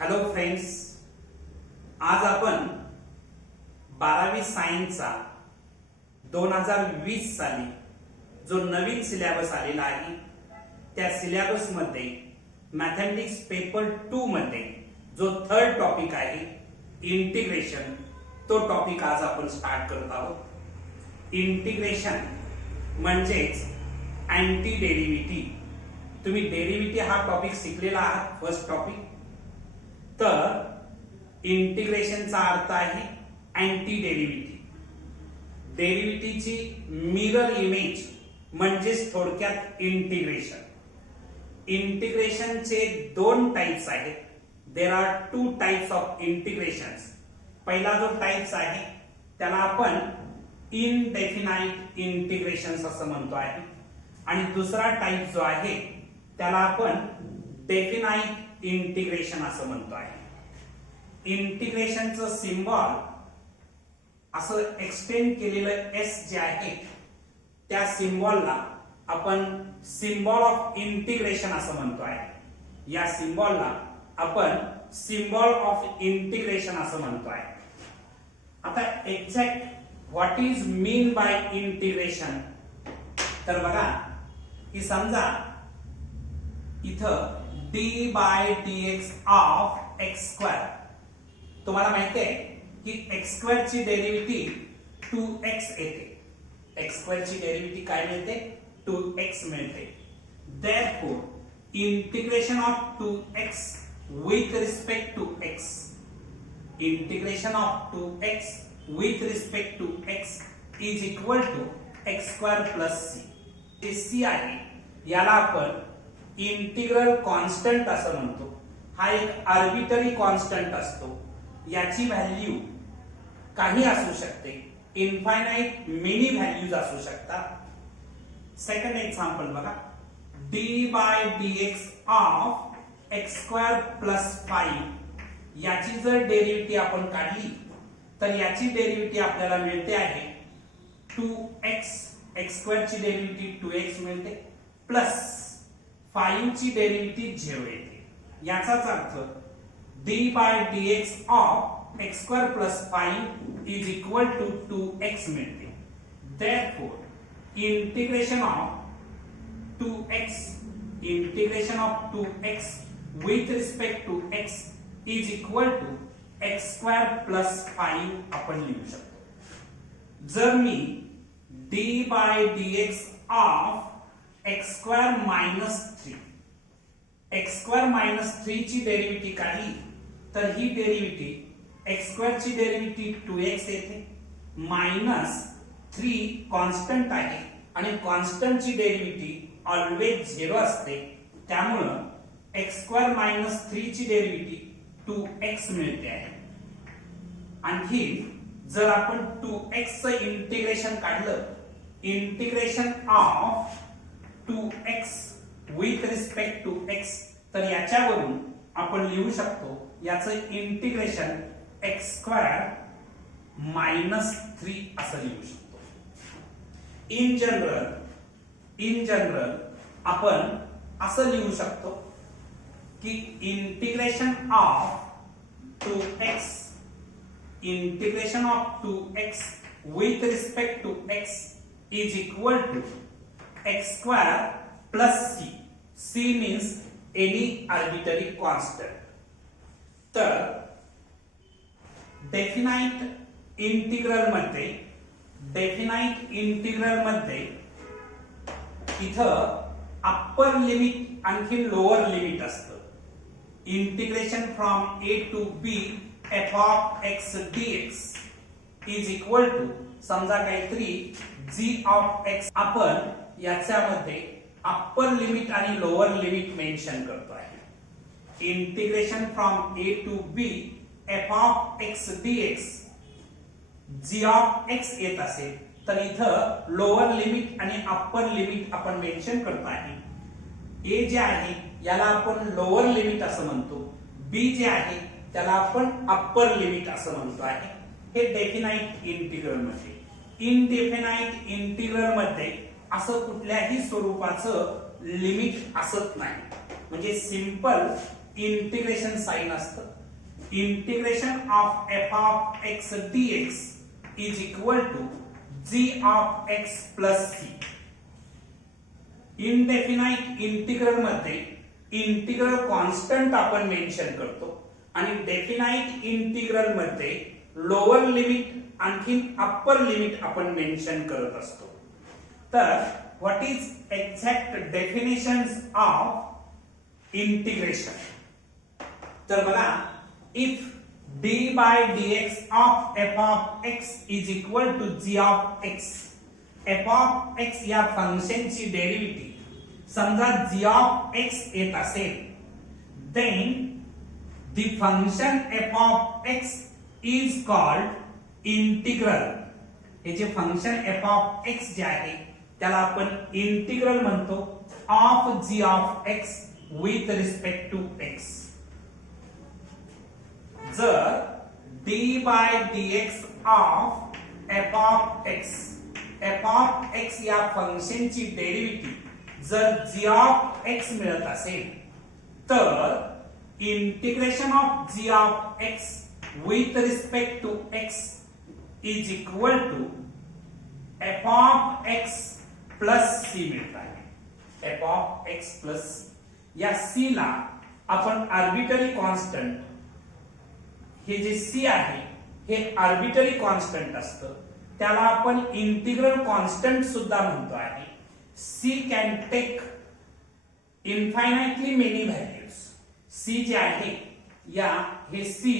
Hello friends, आज आपण 12वी सायन्सचा 2020 साली जो नवीन सिलेबस आलेला आहे त्या सिलेबस मध्ये मॅथेमॅटिक्स पेपर 2 मध्ये जो थर्ड टॉपिक आहे इंटिग्रेशन, तो टॉपिक आज आपण स्टार्ट करत आहोत। इंटिग्रेशन म्हणजेच अँटी डेरिव्हेटिव्ह। तुम्ही डेरिव्हेटिव्ह हा टॉपिक शिकलेला आहात, फर्स्ट टॉपिक। तर इंटिग्रेशनचा अर्थ आहे अँटी डेरिव्हेटिव्ह। डेरिव्हेटिव्हची मिरर इमेज म्हणजेच थोडक्यात इंटिग्रेशन। इंटिग्रेशनचे दोन टाइप्स आहेत। There are two types of integrations. पहिला जो टाइप्स आहे त्याला आपण इनडेफिनाइट इंटिग्रेशन्स असं म्हणतो आहे, आणि दुसरा टाइप जो आहे त्याला आपण डेफिनाइट इंटिग्रेशन असं म्हणतो आहे। इंटिग्रेशनचं सिम्बॉल असं एक्सटेंड केलेलं एस जे आहे त्या सिम्बॉलला आपण सिम्बॉल ऑफ इंटिग्रेशन असं म्हणतो आहे। या सिम्बॉलला आपण सिम्बॉल ऑफ इंटिग्रेशन असं म्हणतो आहे। आता exact what is mean by integration, तर बघा की समजा इथं d by dx of x square, तुम्हाला माहिती आहे की x स्क्वेअर ची डेरिव्हेटिव्ह 2x येते। x स्क्वेअर ची डेरिव्हेटिव्ह काय मिळते? 2x मिळते। Therefore integration of 2x with respect to x, integration of 2x with respect to x is equal to x square plus c। जे c आहे याला आपण इंटिग्रल कॉन्स्टंट असं म्हणतो। हा एक आर्बिटरी कॉन्स्टंट असतो। याची व्हॅल्यू काही असू शकते, इनफायनाइट मेनी व्हॅल्यूज असू शकतात। सेकंड एक्झाम्पल बघा, d by dx of x square plus 5, याची जर डेरिव्हेटिव्ह आपण काढली तर याची डेरिव्हेटिव्ह आपल्याला मिळते आहे 2x। x स्क्वेअर ची डेरिव्हेटिव्ह 2x मिळते प्लस 5 ची डेरिव्हेटिव्ह 0 येते। याचाच अर्थ d by dx of x square plus 5 is equal to 2x मिळते। Therefore integration of 2x with respect to x is equal to x square plus 5 आपण लिहू शकतो। जर मी d by dx of x square minus 3, x square minus 3 ची derivative काढली तर ही derivative x square ची derivative 2x येते, मायनस 3 कॉन्स्टंट आहे आणि कॉन्स्टंट ची डेरिव्हेटिव्ह ऑलवेज 0 असते, त्यामुळे x स्क्वेअर मायनस 3 ची डेरिव्हेटिव्ह 2x मिळते आहे। आणखी जर आपण 2x चं इंटिग्रेशन काढलं, integration of 2x with respect to x, तर याच्यावरून आपण लिहू शकतो याचं इंटिग्रेशन x स्क्वेअर मायनस 3 असं लिहू शकतो। इन जनरल आपण असं लिहू शकतो की integration of 2x with respect to x is equal to x square plus c। c means any arbitrary constant। तर डेफिनाइट इंटिग्रल मध्ये इथं अप्पर लिमिट आणखी लोअर लिमिट असतं। Integration from a to b f of x dx is equal to, समजा काहीतरी g of x, आपण याच्यामध्ये upper limit आणि लोअर लिमिट मेन्शन करतो आहे। Integration from a to b f of x dx g of x येत असेल तर इथं लोअर लिमिट आणि अप्पर लिमिट आपण मेन्शन करतो आहे। a जे आहे याला आपण लोअर लिमिट असं म्हणतो, b जे आहे त्याला आपण अप्पर लिमिट असं म्हणतो आहे। हे डेफिनाइट इंटिग्रल मध्ये। इनडेफिनाइट इंटिग्रल मध्ये असं कुठल्याही स्वरूपाचं लिमिट असत नाही, म्हणजे सिंपल इंटिग्रेशन साइन असतं. Integration of f of x dx is equal to g of x plus c. Indefinite integral मध्ये इंटिग्रल कॉन्स्टंट आपण मेन्शन करतो आणि डेफिनाइट इंटिग्रल मध्ये लोअर लिमिट आणखी अप्पर लिमिट आपण मेन्शन करत असतो. तर what is exact definitions of integration? तर बघा, if d by dx of f of x is equal to g of x, f of x या फंक्शनची डेरिव्हेटिव्ह समजा g of x येत असेल, then the function f of x is called integral. हे जे function f of x जे आहे त्याला आपण इंटिग्रल म्हणतो of g of x with respect to x. जर d by dx of f of x या फंक्शनची डेरिव्हेटिव्ह जर g of x मिळत असेल तर integration of g of x with respect to x is equal to f of x plus c मिळत आहे. f of x plus c. या c ला आपण आर्बिटरी कॉन्स्टंट, हे जे c आहे हे आर्बिटरी कॉन्स्टंट असतं, त्याला आपण इंटिग्रल कॉन्स्टंट सुद्धा म्हणतो आहे. c can take infinitely many values. c जे आहे या हे c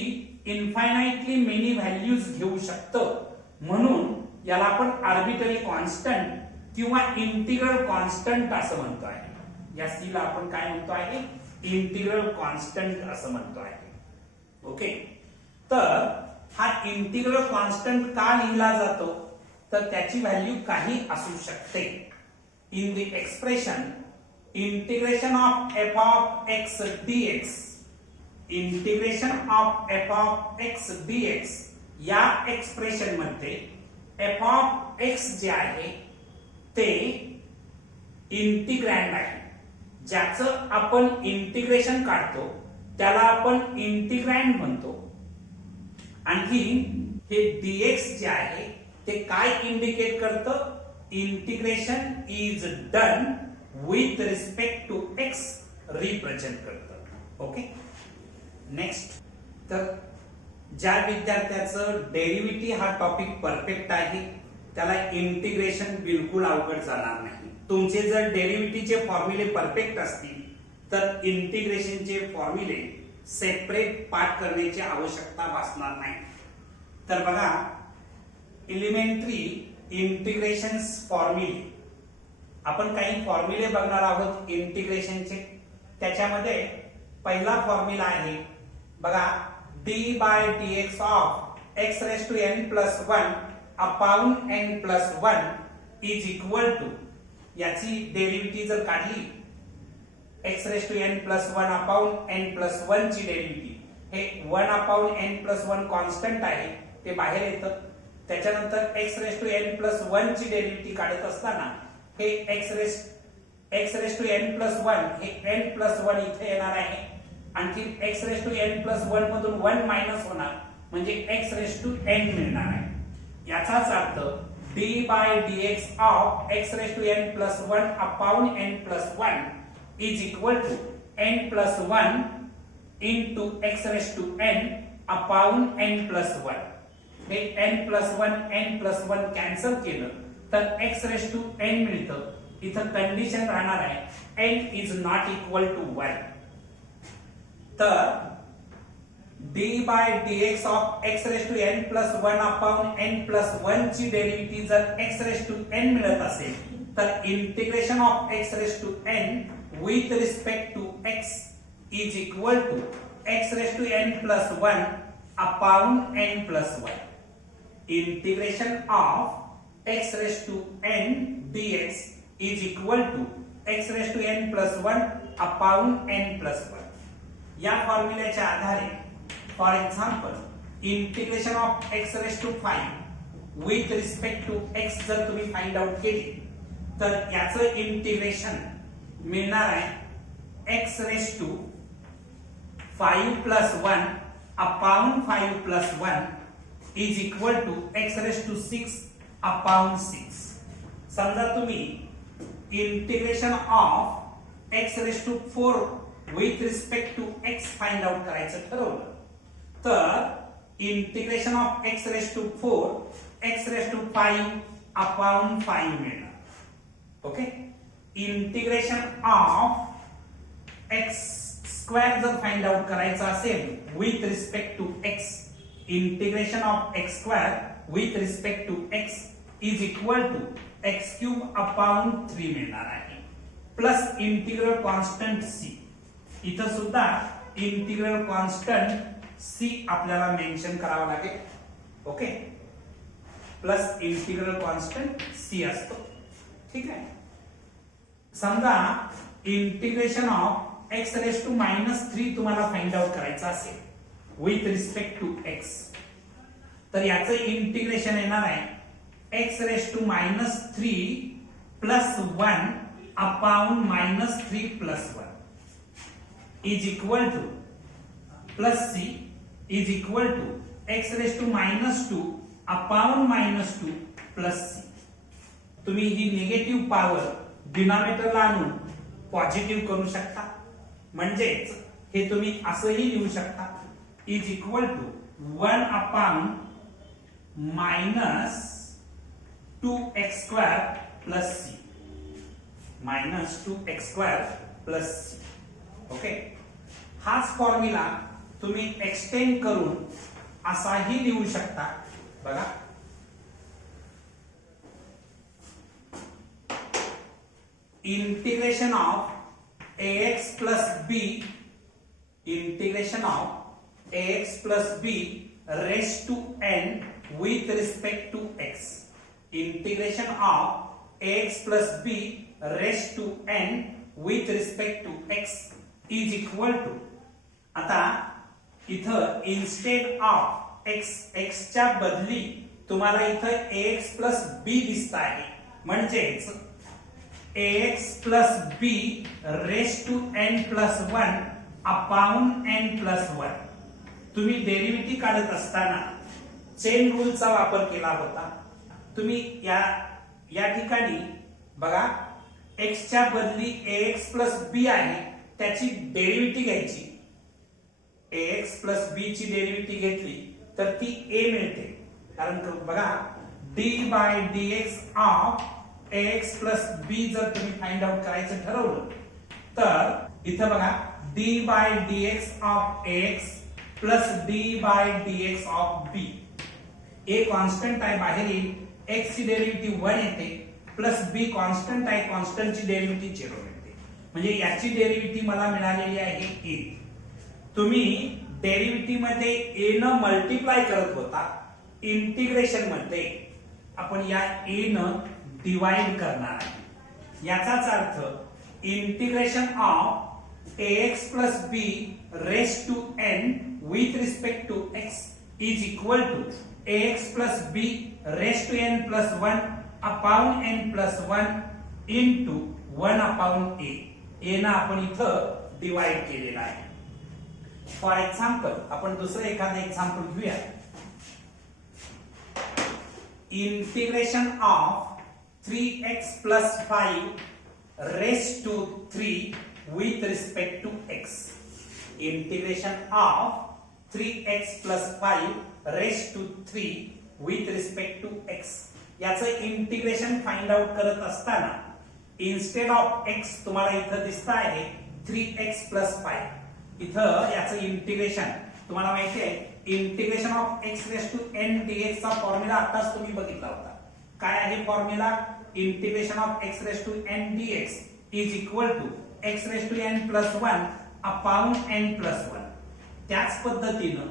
इन्फायनाइटली मेनी व्हॅल्यूज घेऊ शकतं, म्हणून याला आपण आर्बिटरी कॉन्स्टंट किंवा इंटिग्रल कॉन्स्टंट असं म्हणतो आहे. या c ला आपण काय म्हणतो आहे? इंटिग्रल कॉन्स्टंट असं म्हणतो आहे. ओके, तर हा इंटिग्रल कॉन्स्टंट का लिहिला जातो? तर त्याची व्हॅल्यू काही असू शकते. In the expression integration of f of x dx, integration of f of x dx या एक्सप्रेशन मध्ये एफ ऑफ एक्स जे आहे ते इंटिग्रँड आहे. ज्याचं आपण इंटिग्रेशन काढतो त्याला आपण इंटिग्रँड म्हणतो. आणखी हे dx जे आहे ते काय इंडिकेट करतं? Integration is done with respect to x represent करतं. Okay, next. तर ज्या विद्यार्थ्याचं डेरिव्हेटिव्ह हा टॉपिक परफेक्ट आहे त्याला इंटिग्रेशन बिलकुल अवघड जाणार नाही. तुमचे जर डेरिव्हेटिव्हचे फॉर्म्युले परफेक्ट असतील तर इंटिग्रेशनचे फॉर्म्युले सेपरेट पार्ट करण्याची आवश्यकता भासणार नाही. तर बघा, एलिमेंटरी इंटिग्रेशन्स फॉर्म्युले, आपण काही फॉर्म्युले बघणार आहोत इंटिग्रेशनचे. त्याच्यामध्ये पहिला फॉर्म्युला आहे बघा, d by dx of x raised to n plus 1 upon n plus 1 is equal to, याची डेरिव्हेटिव्ह जर काढली x raised to n plus 1 upon n plus 1 ची डेरिव्हेटिव्ह, हे 1 upon n plus 1 कॉन्स्टंट आहे ते बाहेर येतं. त्याच्यानंतर x raised to n plus 1 ची डेरिव्हेटिव्ह काढत असताना हे x raised to n plus 1 हे n plus 1 इथे येणार आहे. आणखी x raised to n plus 1 मधून 1 मायनस होणार म्हणजे x raised to n मिळणार आहे. याचाच अर्थ d by dx of x raised to n plus 1 upon n plus 1 is equal to n plus 1 into x raised to n upon n plus 1. हे n plus 1 cancel केलं तर x raised to n मिळतं. इथं condition राहणार आहे n is not equal to 1. तर d by dx of x raised to n plus 1 upon n plus 1 ची derivative जर x raised to n मिळत असेल तर integration of x raised to n with respect to x is equal to x raised to n plus 1 upon n plus 1. Integration of x raised to n dx is equal to x raised to n plus 1 upon n plus 1. या फॉर्म्युल्याच्या आधारे for example integration of x raised to 5 with respect to x जर तुम्ही find out केली तर याचं integration मिळणार आहे x raised to 5 plus 1 upon 5 plus 1 is equal to x raised to 6 upon 6. समजा तुम्ही integration of x raised to 4 with respect to x find out करायचं ठरवलं तर integration of x raised to 4 x raised to 5 upon 5 मिळणार. Okay, integration of x square जर find out करायचा असेल with respect to x, integration of x square with respect to x is equal to x cube upon 3 मिळणार आहे plus integral constant c. इथं सुद्धा integral constant c आपल्याला mention करावा लागेल. Okay, plus integral constant c असतो. ठीक आहे. समजा integration of x raise to -3 तुम्हाला फाइंड आउट करायचं असेल विथ रिस्पेक्ट टू x, तर याचं इंटिग्रेशन येणार आहे x raise to -3 plus 1 upon -3 plus 1 is equal to plus c is equal to x raise to -2 upon -2 plus c. तुम्ही ही negative power डिनॉमिनेटरला आणून positive करू शकता, म्हणजेच हे तुम्ही असंही लिहू शकता is equal to 1 upon -2x square plus c -2x square plus c. Okay, हाच फॉर्म्युला तुम्ही एक्सटेंड करून असाही लिहू शकता. बघा, integration of ax plus b, integration of ax plus b raised to n with respect to x, integration of ax plus b raised to n with respect to x is equal to, आता इथं instead of x च्या बदली तुम्हाला इथं ax plus b दिसत आहे, म्हणजेच ax plus b raised to n plus 1 upon n plus 1. तुम्ही डेरिव्हेटिव्ह काढत असताना चेन रूलचा वापर केला होता. तुम्ही या ठिकाणी बघा, x च्या बदली ax plus b आहे त्याची डेरिव्हेटिव्ह घ्यायची. ax plus b ची डेरिव्हेटिव्ह घेतली तर ती a मिळते, कारण बघा d by dx of ax plus b जर तुम्ही फाइंड आउट करायचं ठरवलं तर इथं बघा d by dx of ax plus d by dx of b, a constant आहे बाहेर येईल, x ची डेरिव्हेटिव्ह 1 येते प्लस b कॉन्स्टंट आहे, कॉन्स्टंट ची डेरिव्हेटिव्ह 0 येते, म्हणजे याची डेरिव्हेटिव्ह मला मिळालेली आहे a. तुम्ही डेरिव्हेटिव्ह मध्ये a न मल्टिप्लाय करत होता, इंटिग्रेशन मध्ये आपण या a न डिवाइड करणार आहे. याचाच अर्थ integration of ax plus b raised to n with respect to x is equal to ax plus b raised to n plus 1 upon n plus 1 into 1 upon a. a ना आपण इथं divide केलेला आहे. For example आपण दुसरं एखादं example घेऊया. Integration of 3x plus 5 raised to 3 with respect to x, integration of 3x plus 5 raised to 3 with respect to x. याचं इंटिग्रेशन फाइंड आउट करत असताना इन्स्टेड ऑफ x तुम्हाला इथं दिसत आहे 3x plus 5. इथं याचं इंटिग्रेशन तुम्हाला माहिती आहे, integration of x raised to n dx चा फॉर्म्युला आताच तुम्ही बघितला होता. काय आहे formula? Integration of x raised to n dx is equal to x raised to n plus 1 upon n plus 1. त्याच पद्धतीनं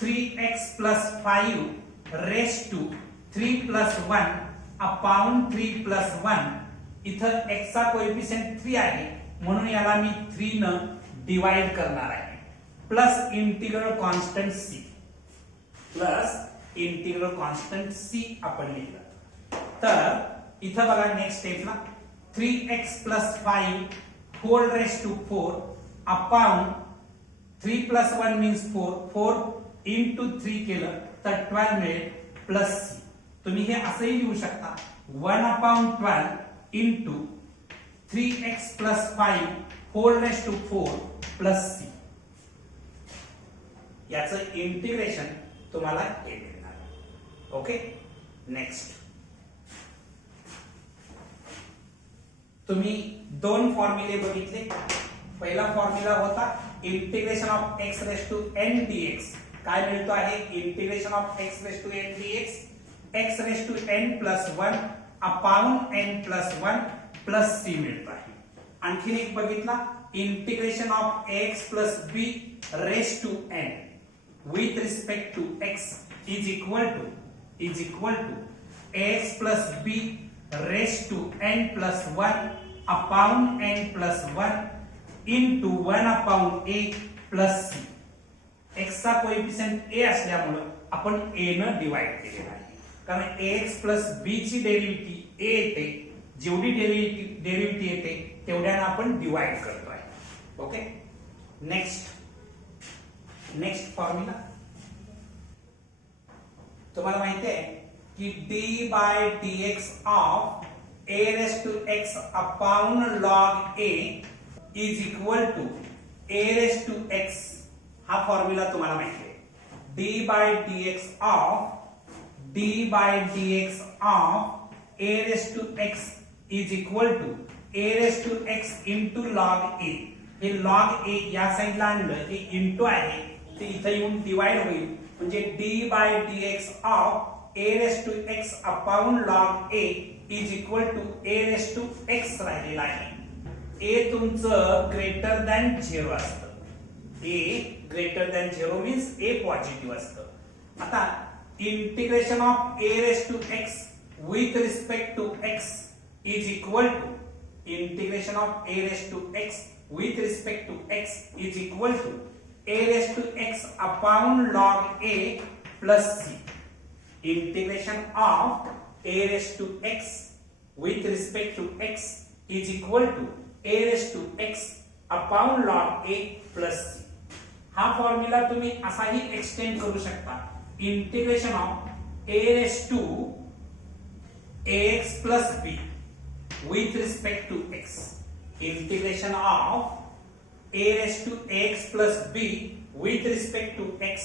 3x plus 5 raised to 3 plus 1 upon 3 plus 1. इथं x चा कोएफिशिएंट 3 आहे म्हणून याला मी 3 न डिवाइड करणार आहे, plus integral constant c, plus integral constant c आपण लिहिलं. तर इथं बघा नेक्स्ट स्टेपला 3x plus 5 whole raised to 4 upon 3 plus 1 means 4. 4 into 3 केलं तर 12 मिळेल प्लस सी. तुम्ही हे असंही लिहू शकता 1/12 into 3x plus 5 whole raised to 4 plus c. याचं इंटिग्रेशन तुम्हाला हे मिळणार. ओके, नेक्स्ट तुम्ही दोन फॉर्म्युले बघितले. पहिला फॉर्म्युला होता integration of x raise to n dx. काय मिळतो आहे integration of x raise to n dx x raise to n plus 1 upon n plus 1 plus c मिळतो आहे. आणखीन एक बघितला integration of ax plus b raise to n with respect to x is equal to ax plus b raised to n plus 1 upon n plus 1 into 1 upon a plus c. x चा coefficient a असल्यामुळे आपण a न divide केलेला आहे. कारण ax plus b ची derivative a येते, जेवढी डेरिव्हेटिव्ह येते तेवढ्यानं आपण डिवाइड करतोय. ओके, नेक्स्ट फॉर्म्युला तुम्हाला माहिती आहे की d by dx of a raised to x upon log a is equal to a raised to x. हा फॉर्म्युला तुम्हाला माहिती आहे. d by dx of a raised to x is equal to a raised to x into log a. हे log a या साइडला आणलं हे into आहे, ते इथे येऊन डिवाइड होईल. म्हणजे d by dx of a raised to x upon log a is equal to a raised to x राहिलेला आहे. a तुमचं ग्रेटर दॅन 0 असतं. a greater than 0 means a positive असतं. आता integration of a raised to x with respect to x is equal to integration of a raised to x with respect to x is equal to a raised to x upon log a plus c. Integration of a raised to x with respect to x is equal to a raised to x upon log a plus c. हा formula तुम्ही असाही extend करू शकता. Integration of a raised to ax plus b with respect to x. Integration of a raised to ax plus b with respect to x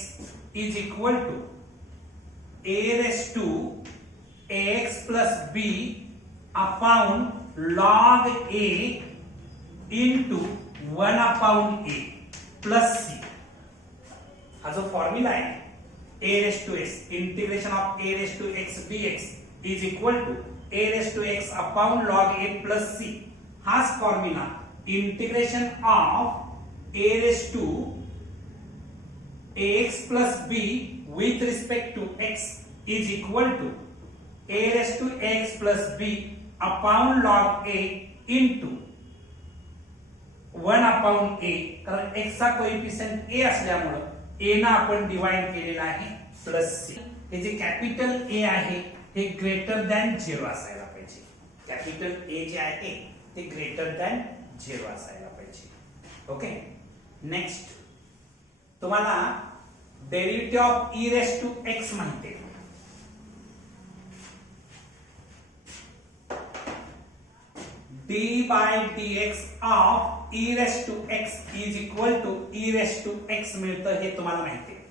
is equal to a raised to ax plus b upon log a into 1 upon a plus c. हा जो formula आहे a raised to x integration of a raised to x bx is equal to a raised to x upon log a plus c. हाच formula integration of a raised to ax plus b with respect to x is equal to a raised to x plus b upon log a into 1 upon a. कारण x चा coefficient a असल्यामुळे a ना आपण divide केलेला आहे plus c. हे जे capital A आहे हे ग्रेटर दॅन 0 असायला पाहिजे. कॅपिटल A जे आहे ते ग्रेटर दॅन 0 असायला पाहिजे. ओके, नेक्स्ट तुम्हाला derivative of e raise to x माहिती आहे. d by dx of e raised to x is equal to e raised to x मिळतं हे तुम्हाला माहिती आहे.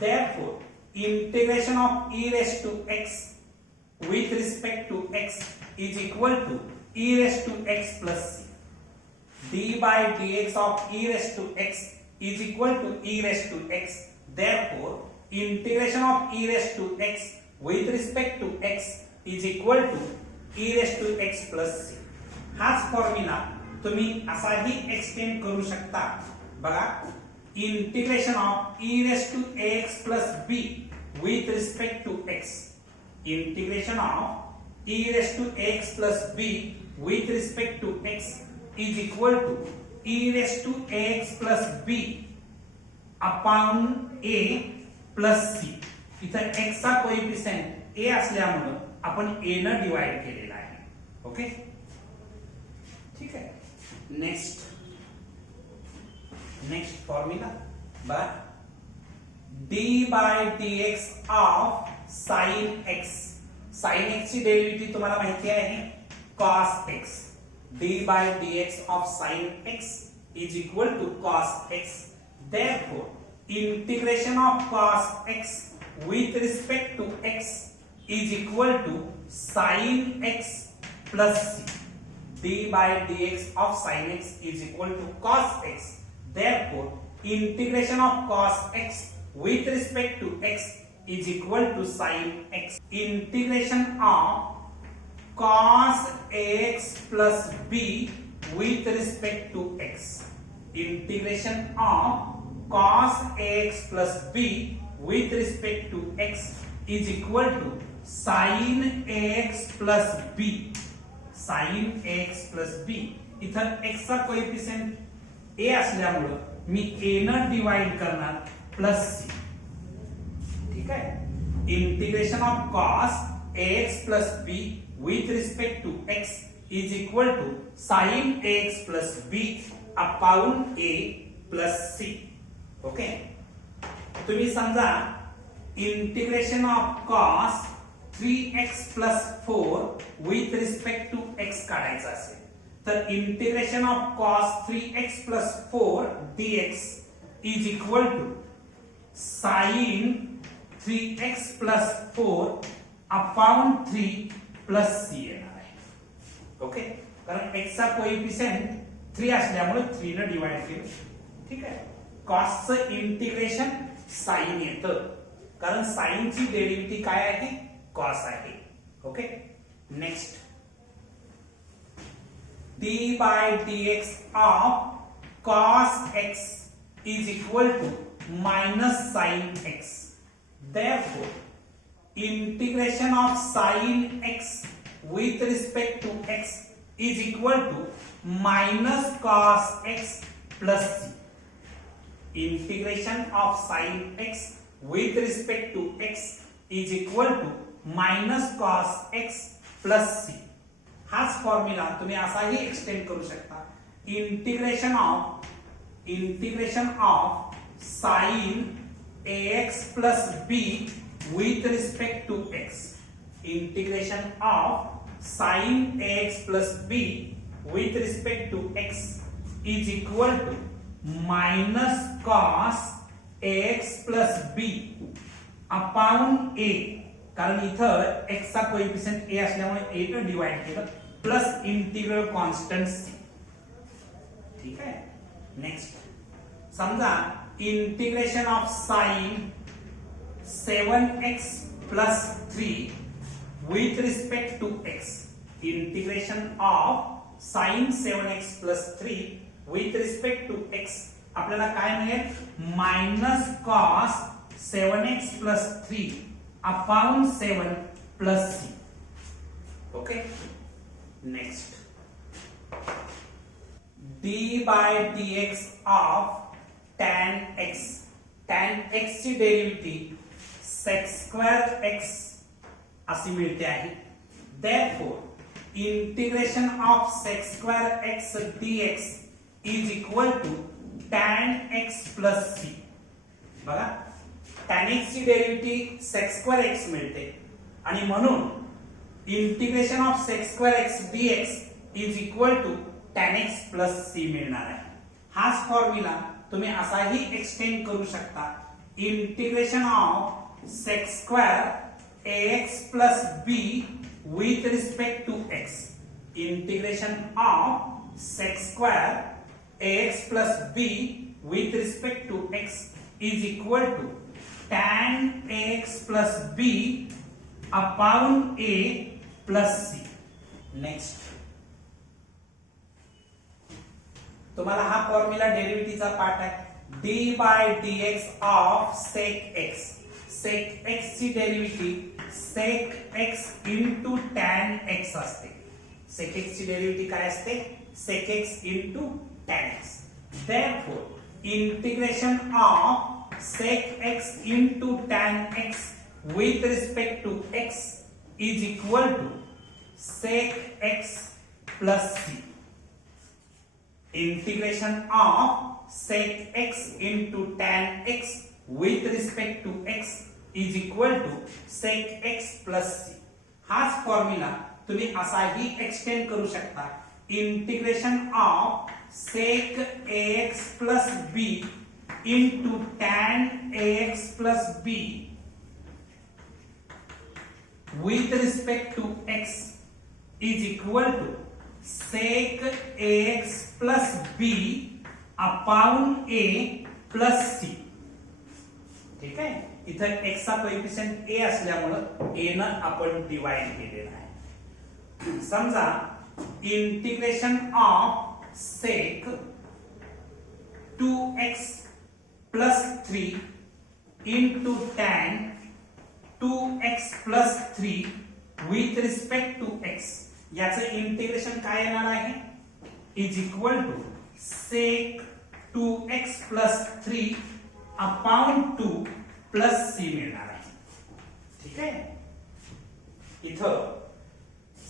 Therefore, integration of e raised to x with respect to x is equal to e raised to x plus c. d by dx of e raised to x is equal to e raised to x. Therefore, integration of e raised to x with respect to x is equal to e raised to x plus c. हाच formula तुम्ही असाही extend करू शकता. बघा, integration of e raised to ax plus b with respect to x. Integration of e raised to ax plus b with respect to x is equal to e raised to ax plus b upon a plus c. इथं x चा coefficient a असल्यामुळे आपण a न divide केलेला आहे. Okay, ठीक आहे. Next formula बघा d by dx of sine x. Sine x ची डेरिव्हेटिव्ह तुम्हाला माहिती आहे cos x. d by dx of sin x is equal to cos x. Therefore, integration of cos x with respect to x is equal to sin x plus c. d by dx of sin x is equal to cos x. Therefore, integration of cos x with respect to x is equal to sin x. Integration of cos ax plus b with respect to x. Integration of cos ax plus b with respect to x is equal to sin ax plus b. sin ax plus b. इथं x चा coefficient a असल्यामुळे मी a न divide करणार plus c. ठीक आहे. Integration of cos ax plus b with respect to x is equal to sin ax plus b upon a plus c. Okay. तुम्ही समजा integration of cos 3x plus 4 with respect to x काढायचं असेल तर integration of cos 3x plus 4 dx is equal to sin 3x plus 4 upon 3 plus c येणार आहे. Okay. कारण x चा coefficient 3 असल्यामुळे 3 ने डिवाइड केलं. ठीक आहे. cos चं इंटिग्रेशन sin येतं कारण sin ची डेरिव्हेटिव्ह काय आहे cos आहे. Okay. Next d by dx of cos x is equal to minus sin x. Therefore, integration of sin x with respect to x is equal to minus cos x plus c. Integration of sin x with respect to x is equal to minus cos x plus c. हाच formula तुम्ही असाही extend करू शकता. Integration of sin ax plus b with respect to x. Integration of sin ax plus b with respect to x is equal to minus cos ax plus b upon a. कारण इथं x चा coefficient a असल्यामुळे a ने divide केलं plus integral constant c. ठीक आहे. Next समजा integration of sin 7x plus 3 with respect to x. Integration of sin 7x plus 3 with respect to x आपल्याला काय मिळेल minus cos 7x plus 3 upon 7 plus c. Okay. Next d by dx of tan x. tan x ची derivative sec square x अशी मिळते आहे. Therefore, integration of sec square x dx is equal to tan x plus c. बघा tan x ची derivative sec square x मिळते आणि म्हणून integration of sec square x dx is equal to tan x plus c मिळणार आहे. हाच formula तुम्ही असाही एक्सटेंड करू शकता. Integration of sec square ax plus b with respect to x. Integration of sec square ax plus b with respect to x is equal to tan ax plus b upon a plus c. Next तुम्हाला हा formula डेरिव्हेटिव्हचा part आहे. d by dx of sec x. sec x ची derivative sec x into tan x असते. sec x ची derivative काय असते sec x into tan x. Therefore, integration of sec x into tan x with respect to x is equal to sec x plus c. Integration of sec x into tan x with respect to x is equal to sec x plus c. हाच formula तुम्ही असाही extend करू शकता. Integration of sec ax plus b into tan ax plus b with respect to x is equal to sec ax plus b upon a plus c. ठीक आहे. इथं x चा coefficient a असल्यामुळं a न आपण divide केलेला आहे. समजा integration of sec 2x plus 3 into tan 2x plus 3 with respect to x, याचं इंटिग्रेशन काय येणार आहे is equal to sec 2x plus 3 upon 2 plus c मिळणार आहे. ठीक आहे. इथं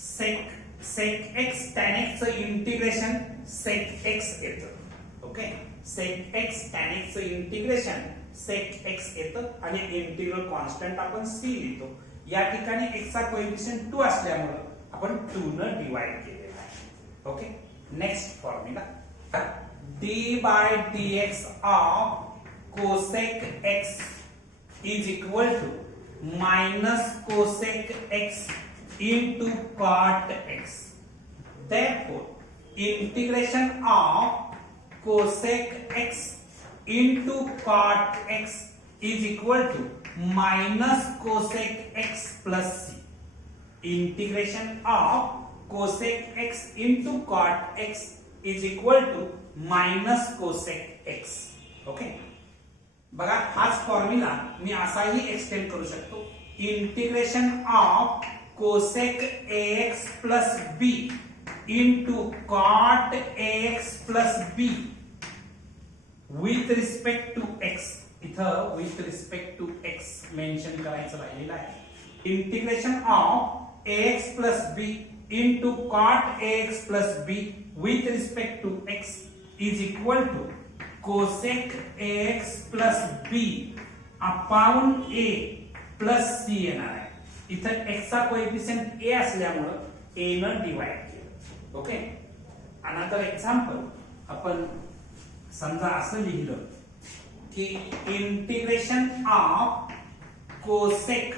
sec x tan x चं इंटिग्रेशन sec x येतं. Okay. sec x tan x चं इंटिग्रेशन sec x येतं आणि इंटिग्रल कॉन्स्टंट आपण c लिहितो. या ठिकाणी x चा कोएफिशियंट 2 असल्यामुळे आपण 2 न डिवाइड केलेला आहे. Okay. Next formula d by dx of cosec x is equal to minus cosec x into cot x. Therefore, integration of cosec x into cot x is equal to minus cosec x plus c. Integration of cosec x into cot x is equal to minus cosec x. Okay. बघा हाच formula मी असाही extend करू शकतो. Integration of cosec ax plus b into cot ax plus b with respect to x. इथं with respect to x mention करायचं राहिलेलं आहे. Integration of ax plus b into cot ax plus b with respect to x is equal to cosec ax plus b upon a plus c येणार आहे. इथं x चा coefficient a असल्यामुळे a न divide केलं. ओके. अनदर एक्झाम्पल आपण समजा असं लिहिलं की integration of cosec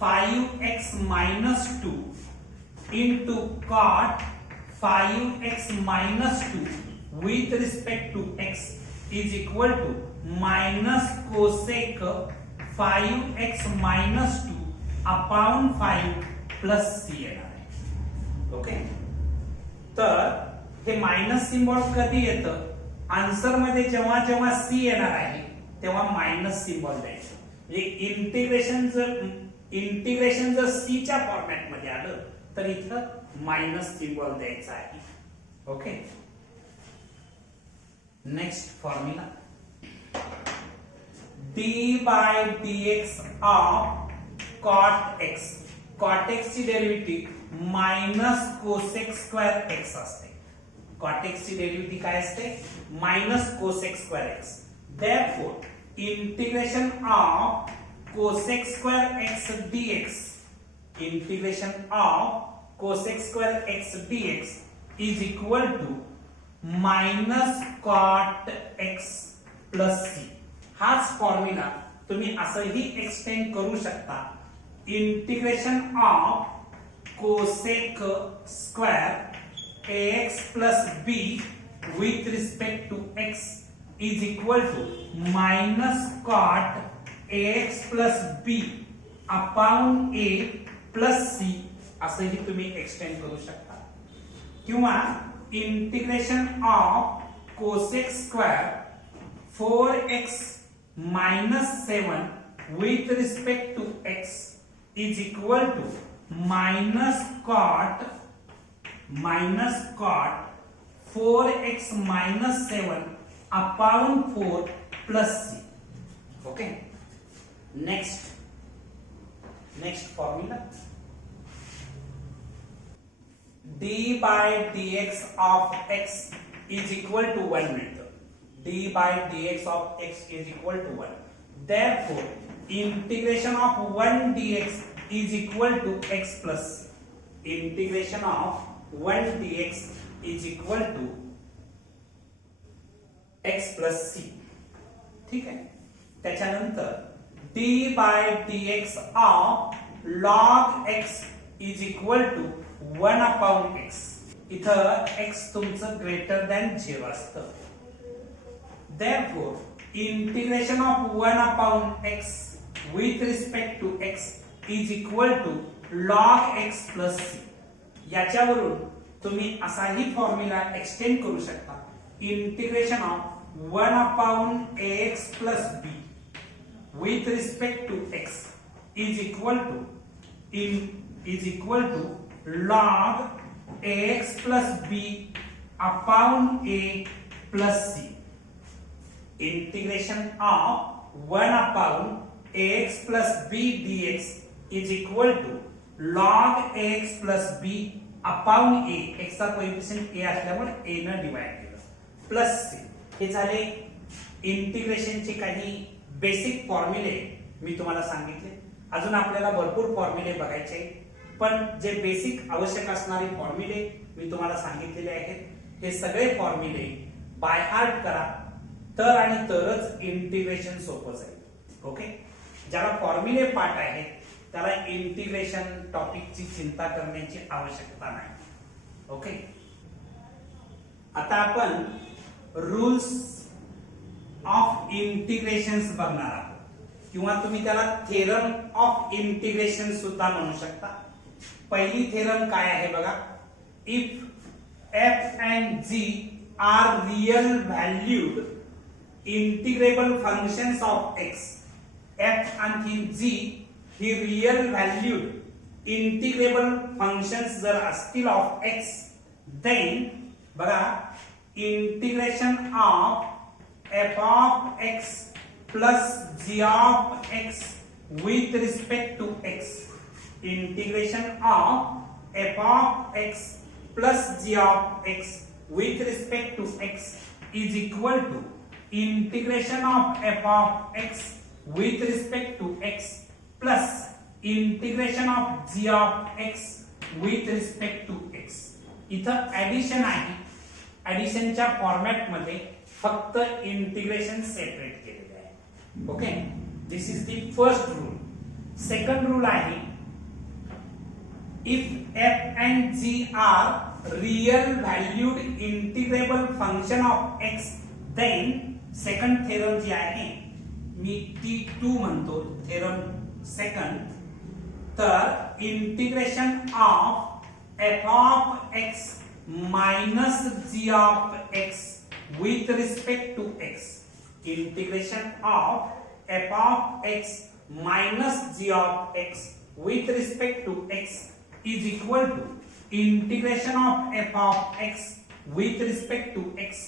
5x minus 2 into cot 5x minus 2 with respect to x is equal to minus cosec 5x minus 2 upon 5 plus c येणार आहे. ओके. तर हे मायनस सिम्बॉल कधी येतं आन्सर मध्ये जेव्हा जेव्हा c येणार आहे तेव्हा मायनस सिम्बॉल द्यायचं. म्हणजे इंटिग्रेशन जर c च्या फॉर्मॅट मध्ये आलं तर इथं मायनस सिम्बॉल द्यायचा आहे. Okay. Next formula d by dx of cot x. cot x ची derivative minus cosec square x असते. cot x ची डेरिव्हेटिव्ह काय असते minus cosec square x. therefore integration of cosec square x dx integration of cosec square x dx is equal to minus cot x plus c. हाच formula तुम्ही असंही extend करू शकता. Integration of cosec square ax plus b with respect to x is equal to minus cot ax plus b upon a plus c असंही तुम्ही extend करू शकता. किंवा integration of cosec square 4x minus 7 with respect to x is equal to minus cot 4x minus 7 upon 4 plus c. Okay. Next formula d by dx of x is equal to 1 मिळतं. d by dx of x is equal to 1. Therefore, integration of 1 dx is equal to x plus c. Integration of 1 dx is equal to x plus c. ठीक आहे. त्याच्यानंतर d by dx of log x is equal to 1 upon x. इथं x तुमचं greater than 0 असतं. Therefore, integration of 1 upon x with respect to x is equal to log x plus c. याच्यावरून तुम्ही असाही formula extend करू शकता. Integration of 1 upon ax plus b with respect to x is equal to log ax plus b upon a plus c. Integration of 1 upon ax plus b dx is equal to log ax plus b upon a. x चा coefficient a असल्यामुळे a न divide केलं plus c. हे झाले इंटिग्रेशनचे काही basic फॉर्म्युले मी तुम्हाला सांगितले. अजून आपल्याला भरपूर फॉर्म्युले बघायचे, पण जे बेसिक आवश्यक असणारे फॉर्म्युले मी तुम्हाला सांगितलेले आहेत. हे सगळे फॉर्म्युले बाय हार्ट करा, तर आणि तरच इंटिग्रेशन सोपं जाईल. ओके. ज्याला फॉर्म्युले पाठ आहेत त्याला इंटिग्रेशन टॉपिकची चिंता करण्याची आवश्यकता नाही. ओके. आता आपण रूल्स ऑफ इंटिग्रेशन्स बघणार आहोत, किंवा तुम्ही त्याला थेरम ऑफ इंटिग्रेशन सुद्धा म्हणू शकता. पहिली थेरम काय आहे बघा. If f and g are real valued integrable functions of x, f आणि g ही रियल व्हॅल्यूड इंटिग्रेबल फंक्शन्स जर असतील ऑफ x, देन बघा integration of f of x plus g of x with respect to x. Integration of f of x plus g of x with respect to x is equal to integration of f of x with respect to x plus integration of g of x with respect to x. इथं addition आहे. ऍडिशनच्या format मध्ये फक्त integration separate केलेले आहे. Okay. This is the first rule. Second rule आहे if f and g are real valued integrable function of x, then second theorem जी आहे मी T2 म्हणतो, थेरम सेकंड. तर integration of f of x minus g of x with respect to x. Integration of f of x minus g of x with respect to x is equal to integration of f of x with respect to x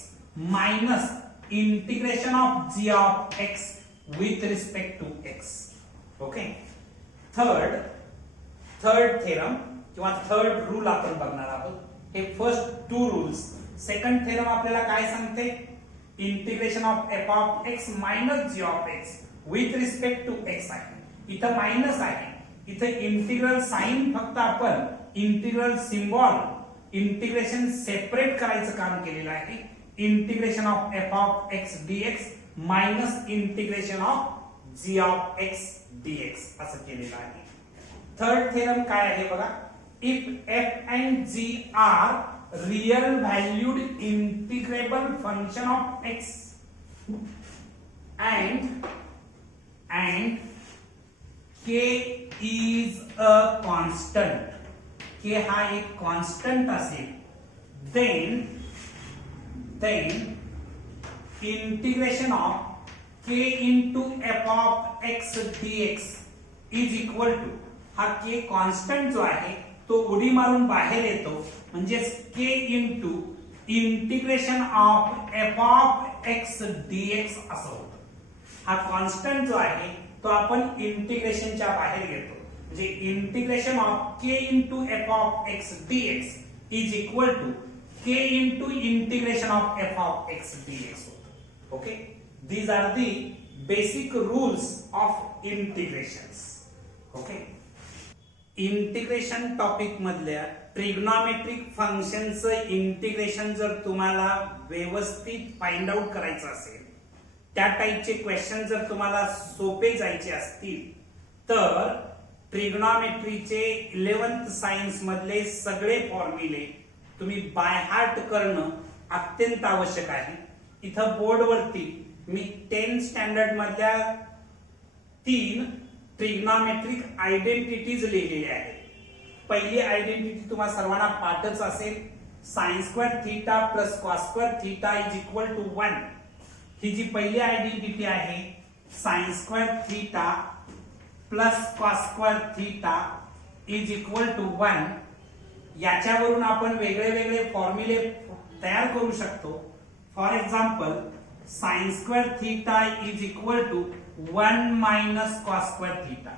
minus integration of g of x with respect to x. Okay. Third theorem किंवा third rule आपण बघणार आहोत. हे first two rules. Second theorem आपल्याला काय सांगते. Integration of f of x minus g of x with respect to x आहे. इथं मायनस आहे. इथं इंटिग्रल साइन फक्त आपण इंटिग्रल सिम्बॉल इंटिग्रेशन सेपरेट करायचं काम केलेलं आहे. Integration of f of x dx minus integration of g of x dx असं केलेलं आहे. थर्ड थेरम काय आहे बघा. If f and g are real valued integrable function of x and k is a constant, k हा एक constant असेल, then integration of k into f of x dx is equal to, हा k constant जो आहे तो उडी मारून बाहेर येतो, म्हणजे k into integration of f of x dx असं होतं. हा कॉन्स्टंट जो आहे तो आपण इंटिग्रेशनच्या बाहेर घेतो, म्हणजे integration of k into f of x dx is equal to k into integration of f of x dx होतं. Okay, these are the basic rules of integrations. Okay, integration topic मधल्या trigonometric फंक्शनचं integration जर तुम्हाला व्यवस्थित find out करायचं असेल, त्या टाइपचे question जर तुम्हाला सोपे जायचे असतील, तर ट्रिग्नॉमेट्रीचे 11th सायन्स मधले सगळे फॉर्म्युले तुम्ही बाय हार्ट करणं अत्यंत आवश्यक आहे. इथं बोर्डवरती मी 10th स्टँडर्ड मधल्या 3 ट्रिग्नॉमेट्रिक आयडेंटिटीज लिहिलेल्या आहेत. पहिली आयडेंटिटी तुम्हाला सर्वांना पाठच असेल, sin square theta plus cos square theta is equal to 1. ही जी पहिली आयडेंटिटी आहे, sin square theta plus cos square theta is equal to 1, याच्यावरून आपण वेगळे वेगळे फॉर्म्युले तयार करू शकतो. For example, sin square theta is equal to 1 minus cos square theta,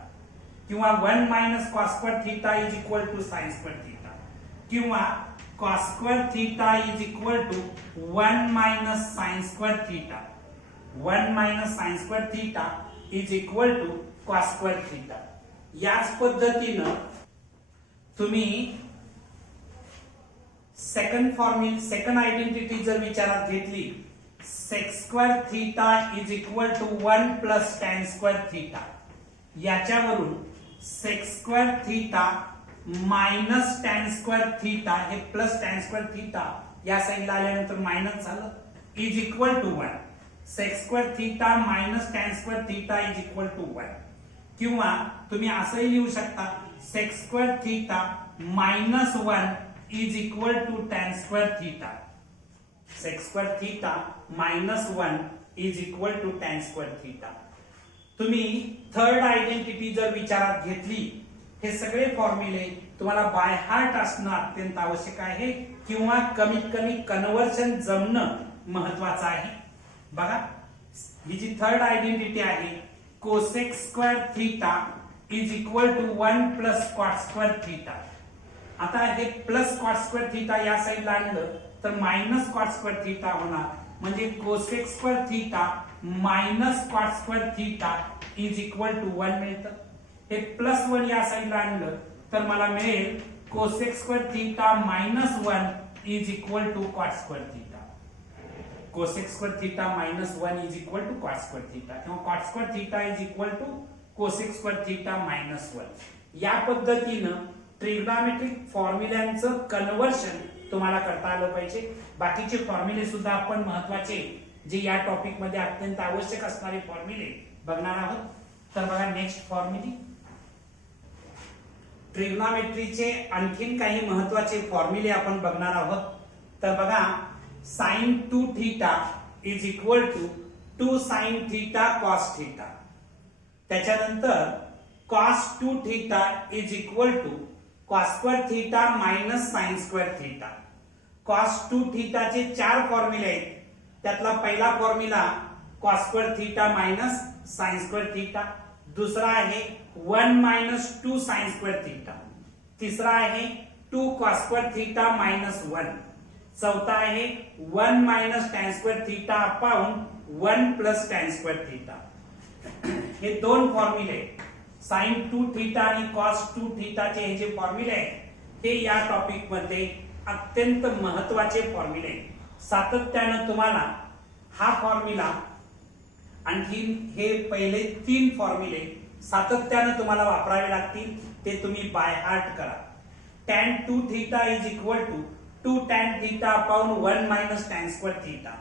किंवा 1 minus cos square theta is equal to sin square theta, किंवा cos square theta is equal to 1 minus sin square theta, 1 minus sin square theta is equal to cos square theta. याच पद्धतीनं तुम्ही second identity जर विचारात घेतली, sec square theta is equal to 1 plus tan square theta, याच्यावरून sec square theta minus tan square theta, हे plus tan square theta या साईडला आल्यानंतर मायनस झालं, is equal to 1. sec square theta minus tan square theta is equal to 1. किंवा तुम्ही असंही लिहू शकता, sec square theta minus 1 is equal to tan square theta. sec square theta minus 1 is equal to tan square theta. तुम्ही third identity जर विचारात घेतली, हे सगळे फॉर्म्युले तुम्हाला बाय हार्ट असणं अत्यंत आवश्यक आहे, किंवा कमीत कमी कन्व्हर्शन जमणं महत्वाचं आहे. बघा, ही जी थर्ड आयडेंटिटी आहे, cosec square theta is equal to 1 plus cot square theta. आता हे प्लस cot स्क्वेअर थीटा या साईडला आणलं तर मायनस cot स्क्वेअर थीटा होणार, म्हणजे cosec square theta minus cot square theta is equal to 1 मिळतं. हे प्लस 1 या साईडला आणलं तर मला मिळेल cosec square theta minus 1 is equal to cot square theta. cosec square theta minus 1 is equal to cot square theta, किंवा cot square theta is equal to cosec square theta minus 1. या पद्धतीनं trigonometric फॉर्म्युल्यांचं conversion तुम्हाला करता आलं पाहिजे. बाकीचे फॉर्म्युले सुद्धा आपण महत्वाचे, जे या टॉपिक मध्ये अत्यंत आवश्यक असणारे फॉर्म्युले बघणार आहोत. तर बघा, नेक्स्ट फॉर्म्युले, ट्रिग्नॉमेट्रीचे आणखीन काही महत्वाचे फॉर्म्युले आपण बघणार आहोत. तर बघा, sin 2 theta is equal to 2 sin theta cos theta. त्याच्यानंतर cos 2 theta is equal to cos square theta minus sin square theta. cos 2 थीटाचे 4 फॉर्म्युले आहेत. त्यातला पहिला formula cos square theta minus sin square theta, दुसरा आहे 1 मायनस 2 sin स्क्वेअर थीटा, तिसरा आहे 2 cos स्क्वेअर थीटा मायनस 1, चौथा आहे 1 minus tan square theta upon 1 plus tan square theta. हे दोन फॉर्म्युले, sin 2 थीटा आणि cos 2 थीटाचे हे जे फॉर्म्युले आहेत, हे या टॉपिक मध्ये अत्यंत महत्वाचे फॉर्म्युले. सातत्यानं तुम्हाला हा फॉर्म्युला, आणखी हे पहिले 3 फॉर्म्युले सातत्यानं तुम्हाला वापरावे लागतील. ते तुम्ही बाय हार्ट करा. tan 2 theta is equal to 2 tan theta upon 1 minus tan square theta.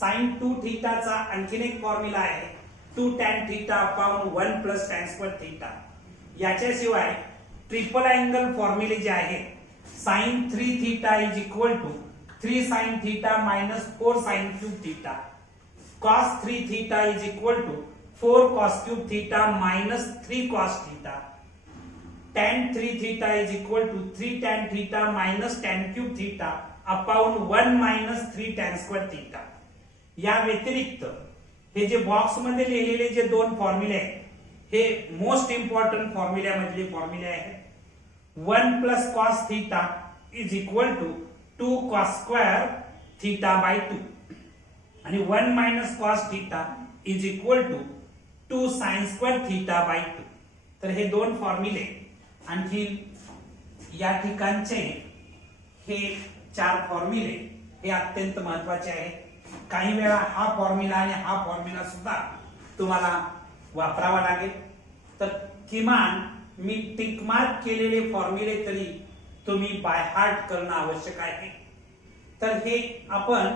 sin 2 थीटाचा आणखीन एक फॉर्म्युला आहे 2 tan theta upon 1 plus tan square theta. याच्याशिवाय ट्रिपल अँगल फॉर्म्युले जे आहेत, sin 3 theta is equal to 3 sin theta minus 4 sin cube theta. cos 3 theta is equal to 4 cos cube theta minus 3 cos theta. tan 3 theta is equal to 3 tan theta minus tan cube theta upon 1 minus 3 tan square theta. या व्यतिरिक्त हे जे box मध्ये लिहिलेले जे दोन फॉर्म्युले आहेत, हे मोस्ट इम्पॉर्टंट फॉर्म्युल्यामधले फॉर्म्युले आहेत. 1 plus cos theta is equal to 2 cos square theta by 2. आणि 1 minus cos theta is equal to 2 sine square theta by 2. तर हे दोन फॉर्म्युले आणखी या ठिकाणचे हे 4 फॉर्म्युले हे अत्यंत महत्वाचे आहेत. काही वेळा हा फॉर्म्युला आणि हा फॉर्म्युला सुद्धा तुम्हाला वापरावा लागेल. तर किमान मी टिक मार्क केलेले फॉर्म्युले तरी तुम्ही बाय हार्ट करणं आवश्यक आहे. तर हे आपण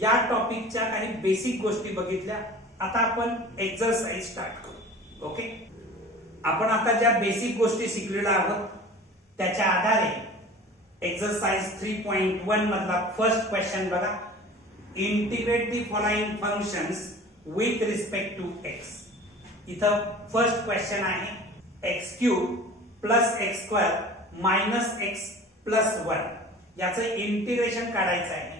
या टॉपिकच्या काही बेसिक गोष्टी बघितल्या. आता आपण एक्सरसाइज स्टार्ट करू. ओके, आपण आता ज्या बेसिक गोष्टी शिकलेल्या आहोत त्याच्या आधारे एक्सरसाइज 3.1 मधला फर्स्ट क्वेश्चन बघा. Integrate the following functions with respect to x. इथं फर्स्ट क्वेश्चन आहे x cube plus x square minus x plus 1 याचं इंटिग्रेशन काढायचं आहे.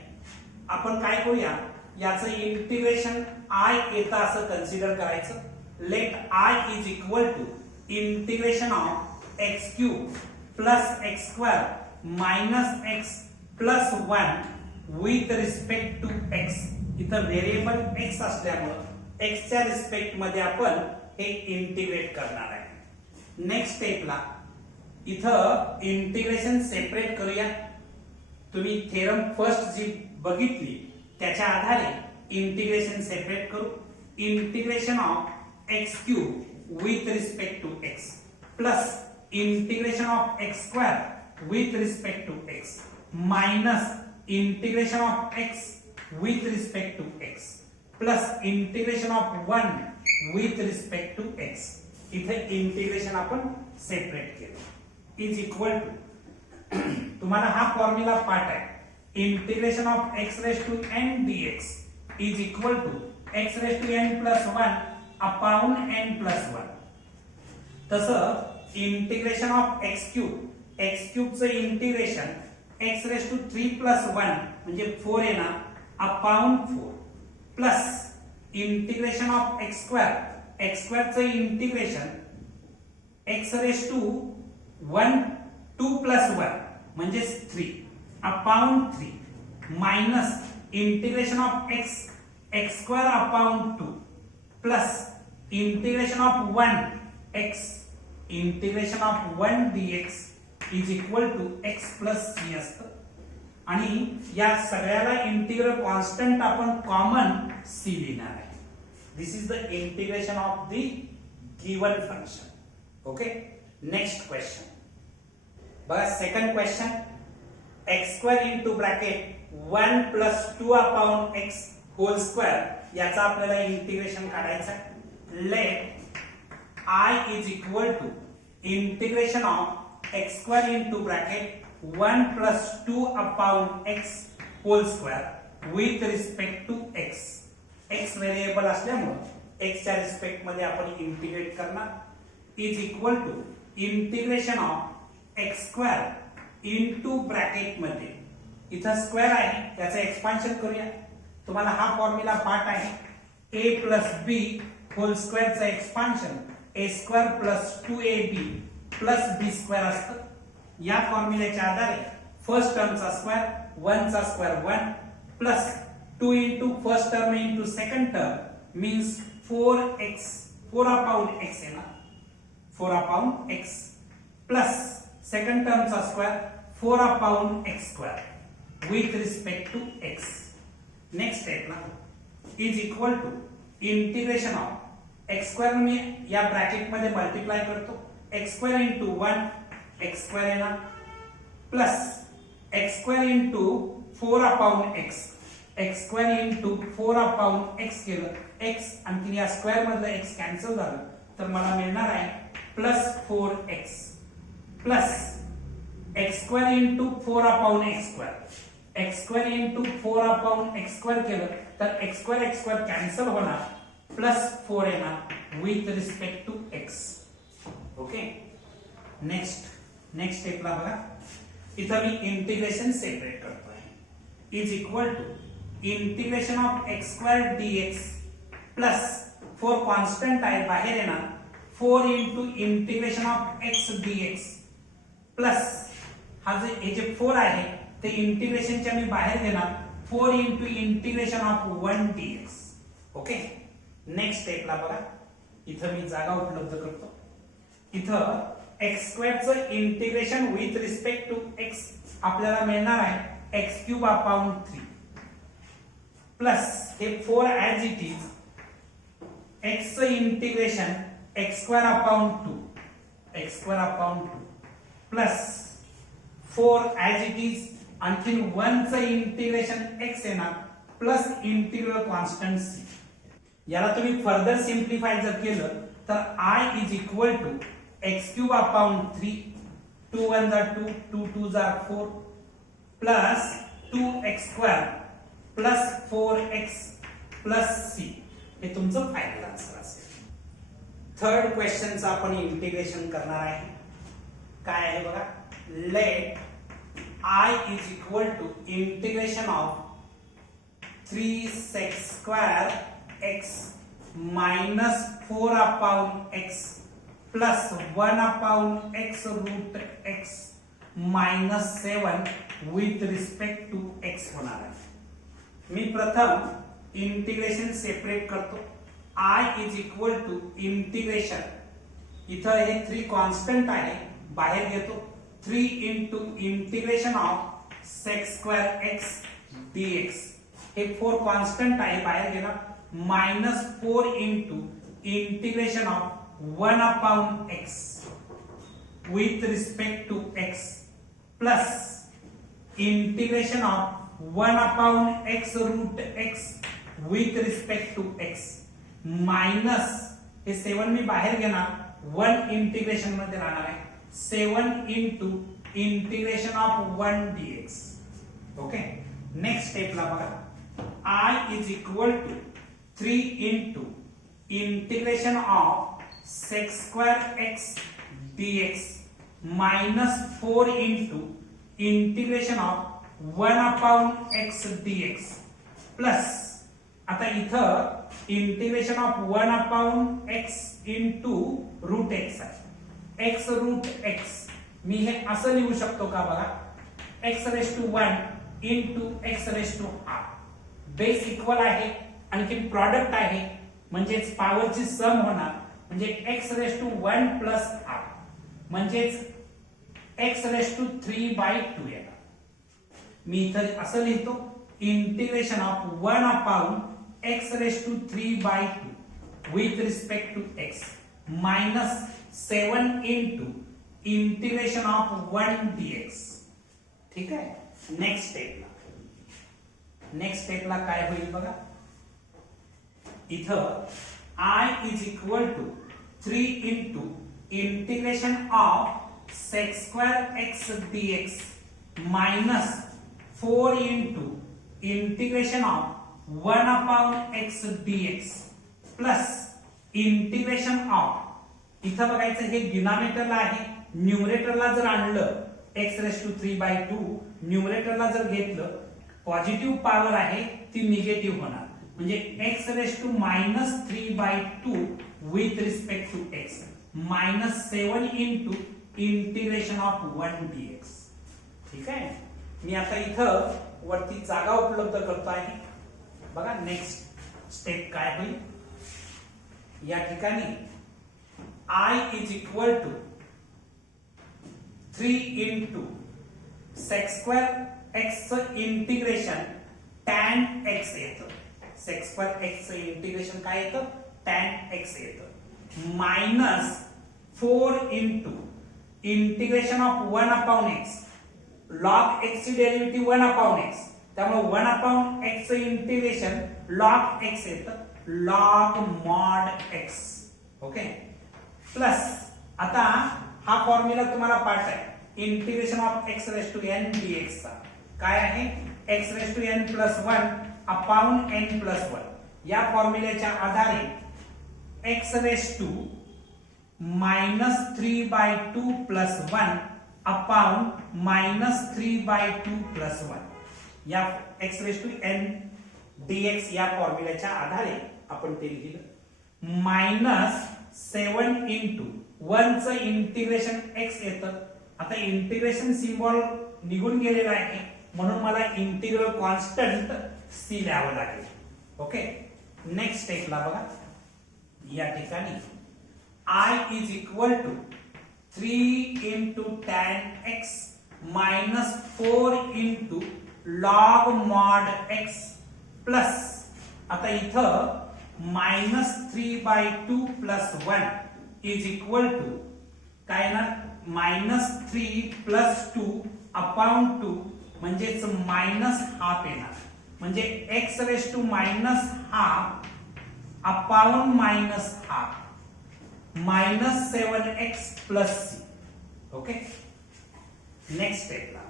आपण काय करूया, याचं इंटिग्रेशन I येतं असं कन्सिडर करायचं. Let I is equal to integration of x cube plus x square minus x plus 1 with respect to x. इथं व्हेरिएबल x असल्यामुळे x च्या रिस्पेक्ट मध्ये आपण हे इंटिग्रेट करणार आहे. नेक्स्ट स्टेपला इथं इंटिग्रेशन सेपरेट करूया. तुम्ही थेरम फर्स्ट जी बघितली त्याच्या आधारे इंटिग्रेशन सेपरेट करू. Integration of x cube with respect to x plus integration of x square with respect to x minus integration of x with respect to x plus integration of 1 with respect to x. इथे integration आपण separate केलं is equal to तुम्हाला हा formula पाठ आहे. Integration of x raise to n dx is equal to x raise to n plus 1 upon n plus 1. तसं integration of x cube चं integration x raise to 3 plus 1 म्हणजे 4 येणार upon 4 plus integration of x square चं integration x raise to 2 plus 1 म्हणजे 3 upon 3 minus integration of x square upon 2 plus integration of 1 integration of 1 dx is equal to x plus c असतं. आणि या सगळ्याला integral constant आपण common c लिहिणार आहे. दिस is the integration of the given function. Okay, next question बघा. Second question x square into bracket 1 plus 2 upon x whole square याचा आपल्याला इंटिग्रेशन काढायचं आहे. Let I is equal to integration of x square into bracket 1 plus 2 upon x whole square with respect to x. x variable असल्यामुळे x च्या respect मध्ये आपण integrate करणार. Is equal to integration of x square into bracket मध्ये इथं square आहे त्याचं expansion करूया. तुम्हाला हा फॉर्म्युला पाठ आहे. a प्लस b होल स्क्वेअरचं expansion a square plus 2ab plus b square असतं. या फॉर्म्युल्याच्या आधारे फर्स्ट टर्मचा स्क्वेअर 1 चा square 1 plus 2 into first term into second term means 4x 4 upon x है ना 4 upon x plus second term चा square 4 upon x square with respect to x. Next step ना is equal to integration of x square में या bracket मध्ये multiply करतो x square into 1 x square है ना plus x square into 4 upon x x square into 4 upon x केलं x आणि या स्क्वेअर मधलं x कॅन्सल झालं तर मला मिळणार आहे plus 4x plus x square into 4 upon x square x square into 4 upon x square केलं तर x square कॅन्सल होणार प्लस 4 येणार with respect to x. Okay, next स्टेपला बघा. इथं मी इंटिग्रेशन सेपरेट करतोय. Is equal to integration of x square dx plus 4 constant आहे बाहेर येणार 4 into integration of x dx plus हा जे 4 आहे ते इंटिग्रेशनच्या मी बाहेर घेणार 4 into integration of 1 dx. Okay, next स्टेपला बघा, इथं मी जागा उपलब्ध करतो. इथं एक्स स्क्वेअरचं integration with respect to x आपल्याला मिळणार आहे एक्स क्यूब अपॉन 3 प्लस हे 4 ॲज इट इज एक्सचं integration x square upon 2 x square upon 2 plus 4 as it is आणखीन 1 चं इंटिग्रेशन एक्स येणार प्लस इंटिग्रल कॉन्स्टंट सी. याला तुम्ही फर्दर सिम्प्लिफाय जर केलं तर I is equal to x cube upon 3 2 1 जा 2 2 2 जा 4 plus 2x square plus 4x plus c. हे तुमचं फायनल आन्सर असेल. थर्ड क्वेश्चनचं आपण इंटिग्रेशन करणार आहे. काय आहे बघा, late I is equal to integration of 3 square x minus 4 upon x plus 1 upon x root x minus 7 with respect to x होणार आहे. मी प्रथम इंटिग्रेशन सेपरेट करतो. I is equal to integration, इथं हे 3 कॉन्स्टंट आहे, बाहेर घेतो. 3 into integration of sec square x dx. हे 4 कॉन्स्टंट आहे, बाहेर गेला. minus 4 into integration of 1 upon x with respect to x plus integration of 1 upon x root x with respect to x minus हे 7 मी बाहेर घेणार, 1 इंटिग्रेशन मध्ये राहणार आहे 7 into integration of 1 dx. Okay, next स्टेपला बघा, I is equal to 3 into integration of sec square x dx minus 4 into integration of 1 upon x dx plus आता इथं integration of 1 upon x into root x आहे. x root x मी हे असं लिहू शकतो का बघा, x raise to 1 into x raise to half. Base equal आहे, आणखी प्रॉडक्ट आहे, म्हणजेच पॉवरची सम होणार, म्हणजे x raise to 1 plus half म्हणजेच x रेस टू 3/2 येणार. मी इथं असं लिहितो, integration of 1 upon x raise to 3/2 with respect to x minus 7 into integration of 1 dx. ठीक आहे, नेक्स्ट स्टेपला काय होईल बघा, इथं I is equal to 3 into integration of sec square x dx minus 4 into integration of 1 upon x dx plus integration of, इथं बघायचं हे डिनॉमिनेटरला आहे, न्यूमरेटरला जर आणलं x रेस टू 3/2, न्यूमरेटरला जर घेतलं पॉझिटिव्ह पॉवर आहे ती निगेटिव्ह होणार, म्हणजे x raise to minus 3/2 with respect to x minus 7 into integration of 1 dx. ठीक आहे, मी आता इथं वरती जागा उपलब्ध करतो आहे. बघा नेक्स्ट स्टेप काय होईल, या ठिकाणी I is equal to 3 into sec square x चं इंटिग्रेशन tan x येतं. sec square x चं इंटिग्रेशन काय येतं, tan x येतं minus 4 into integration of 1 upon x. log x ची डेरिव्हेटिव्ह 1 अपॉन x, त्यामुळे 1 अपॉन x चं इंटिग्रेशन log x येतं log mod x. Okay, plus आता हा फॉर्म्युला तुम्हाला पाठ आहे, integration of x raise to n dx चा काय आहे, x raise to n plus 1 upon n plus 1. या फॉर्म्युल्याच्या आधारे x raise to minus 3/2 plus 1 upon minus 3/2 plus 1 या x raise to n dx या फॉर्म्युल्याच्या आधारे आपण ते लिहिलं मायनस 7 इंटू 1 चं इंटिग्रेशन x येतं. आता इंटिग्रेशन सिम्बॉल निघून गेलेला आहे, म्हणून मला इंटिग्रल कॉन्स्टंट सी लिहावं लागेल. ओके, नेक्स्ट स्टेपला बघा. या ठिकाणी I is equal to 3 into tan x minus 4 into log mod x plus, आता इथं minus 3/2 plus 1 is equal to काय ना, मायनस 3 प्लस 2 अपॉन 2 म्हणजेच मायनस हाफ येणार. म्हणजे x raise to minus half upon minus half minus 7x plus c. Okay, next स्टेपला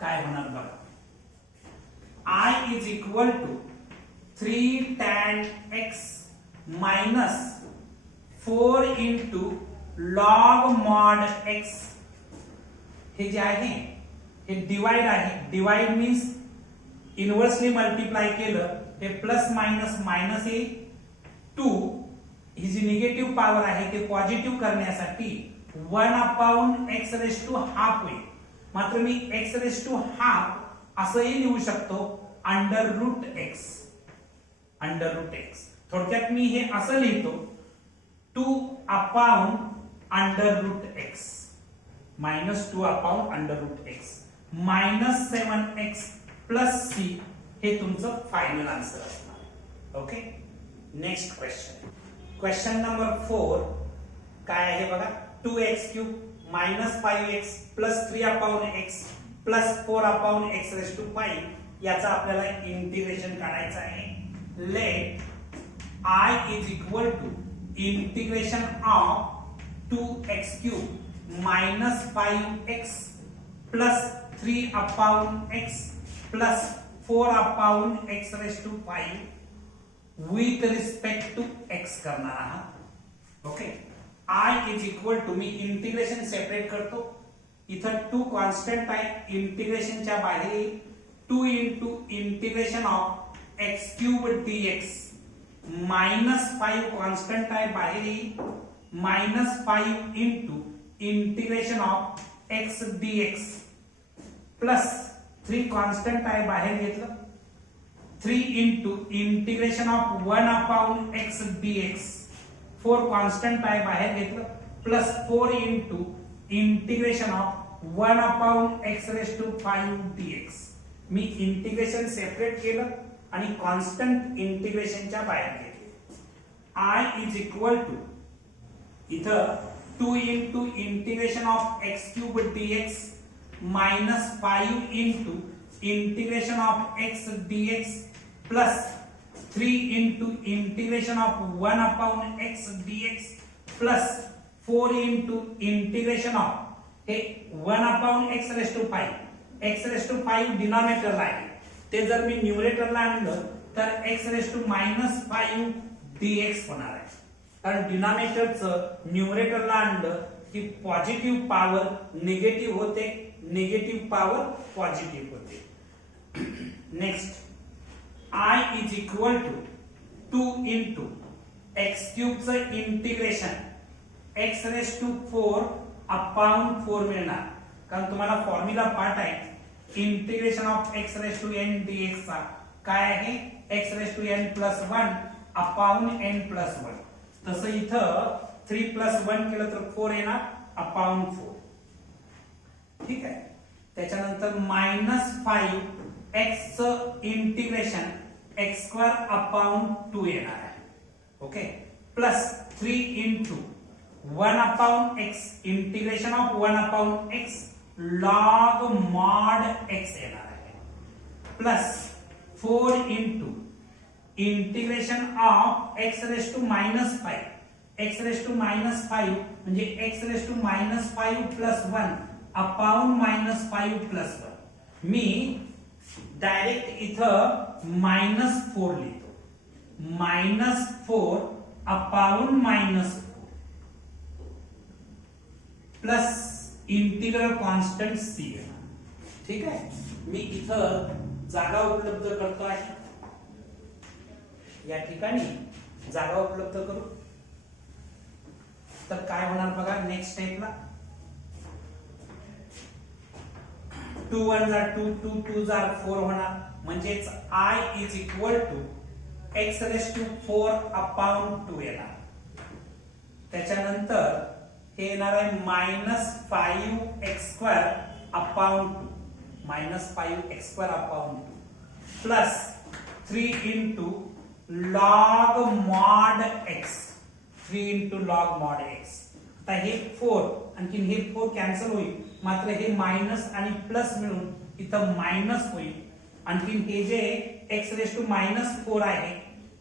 काय होणार बघा. I is equal to 3 tan x minus 4 into log mod x. हे जे आहे हे डिवाइड आहे. डिवाइड मीन्स इनवर्सली मल्टिप्लाय केलं हे प्लस मायनस मायनस येईल. 2 ही जी निगेटिव्ह पॉवर आहे ते पॉझिटिव्ह करण्यासाठी 1 upon x raise to half होईल. मात्र मी x रेस टू हाफ असंही लिहू शकतो, under root x. Under root x थोडक्यात मी हे असं लिहितो 2 upon under root x minus 2 upon under root x minus 7x plus c. हे तुमचं फायनल आन्सर असणार. Okay, next question. Question number 4 काय आहे बघा. 2x cube minus 5x plus 3 upon x plus 4 upon x raise to 5 याचा आपल्याला integration काढायचं आहे. Let I is equal to integration of 2x cube minus 5x plus 3 upon x plus 4 upon x raise to 5 with respect to x करणार आहात. Okay, I is equal to, मी integration separate करतो. इथं 2 constant आहे, इंटिग्रेशनच्या बाहेर येईल. 2 into integration of x cube dx minus 5 constant आहे, बाहेर येईल. Minus 5 into integration of x dx plus 3 constant आहे, बाहेर घेतलं. 3 into integration of 1 upon x dx 4 constant आहे, बाहेर घेतलं. Plus 4 into integration of 1 upon x raise to 5 dx. मी इंटिग्रेशन सेपरेट केलं आणि कॉन्स्टंट इंटिग्रेशनच्या बाहेर घेतले. I इज इक्वल टू इथं 2 into integration of x cube dx minus 5 into integration of x dx plus 3 into integration of 1 upon x dx plus 4 into integration of हे 1 upon x raise to 5. x raise to 5 डिनॉमिनेटरला आहे, ते जर मी न्यूमरेटरला आणलं तर x raise to minus 5 dx होणार आहे. कारण डिनॉमिनेटरचं न्यूमरेटरला आणलं की पॉझिटिव्ह पॉवर निगेटिव्ह होते, निगेटिव्ह पॉवर पॉझिटिव्ह होते. Next, I is equal to 2 into x क्यूबचं integration x raise to 4 upon 4 मिळणार. कारण तुम्हाला फॉर्म्युला पाठ आहे integration of x raise to n dx चा काय आहे, x raise to n plus 1 upon n plus 1. तसं इथं 3 प्लस 1 केलं तर 4 येणार अपॉन 4. ठीक आहे, त्याच्यानंतर मायनस 5 x चं इंटिग्रेशन x स्क्वेअर अपॉन 2 येणार आहे. Okay, plus 3 into 1 upon x integration of 1 upon x log mod x येणार आहे. Plus 4 into integration of x raise to minus 5. x raise to minus 5 म्हणजे x raise to minus 5 plus 1 upon minus 5 plus 1. मी direct इथं minus 4 लिहितो. Minus 4 upon minus 4 plus integral constant c. ठीक आहे, मी इथं जागा उपलब्ध करतो आहे. या ठिकाणी जागा उपलब्ध करू तर काय होणार बघा. नेक्स्ट स्टेपला 2 1 जा 2 2 2 जा 4 होणार म्हणजेच I is equal to x raise to 4 upon 2 येणार. त्याच्यानंतर हे येणार आहे -5x² upon 2 -5x² upon 2 plus 3 into log mod x 3 into log mod x. आता हे 4 आणखी हे 4 कॅन्सल होईल मात्र हे मायनस आणि प्लस मिळून इथं मायनस होईल. आणखी हे जे x रेस टू -4 आहे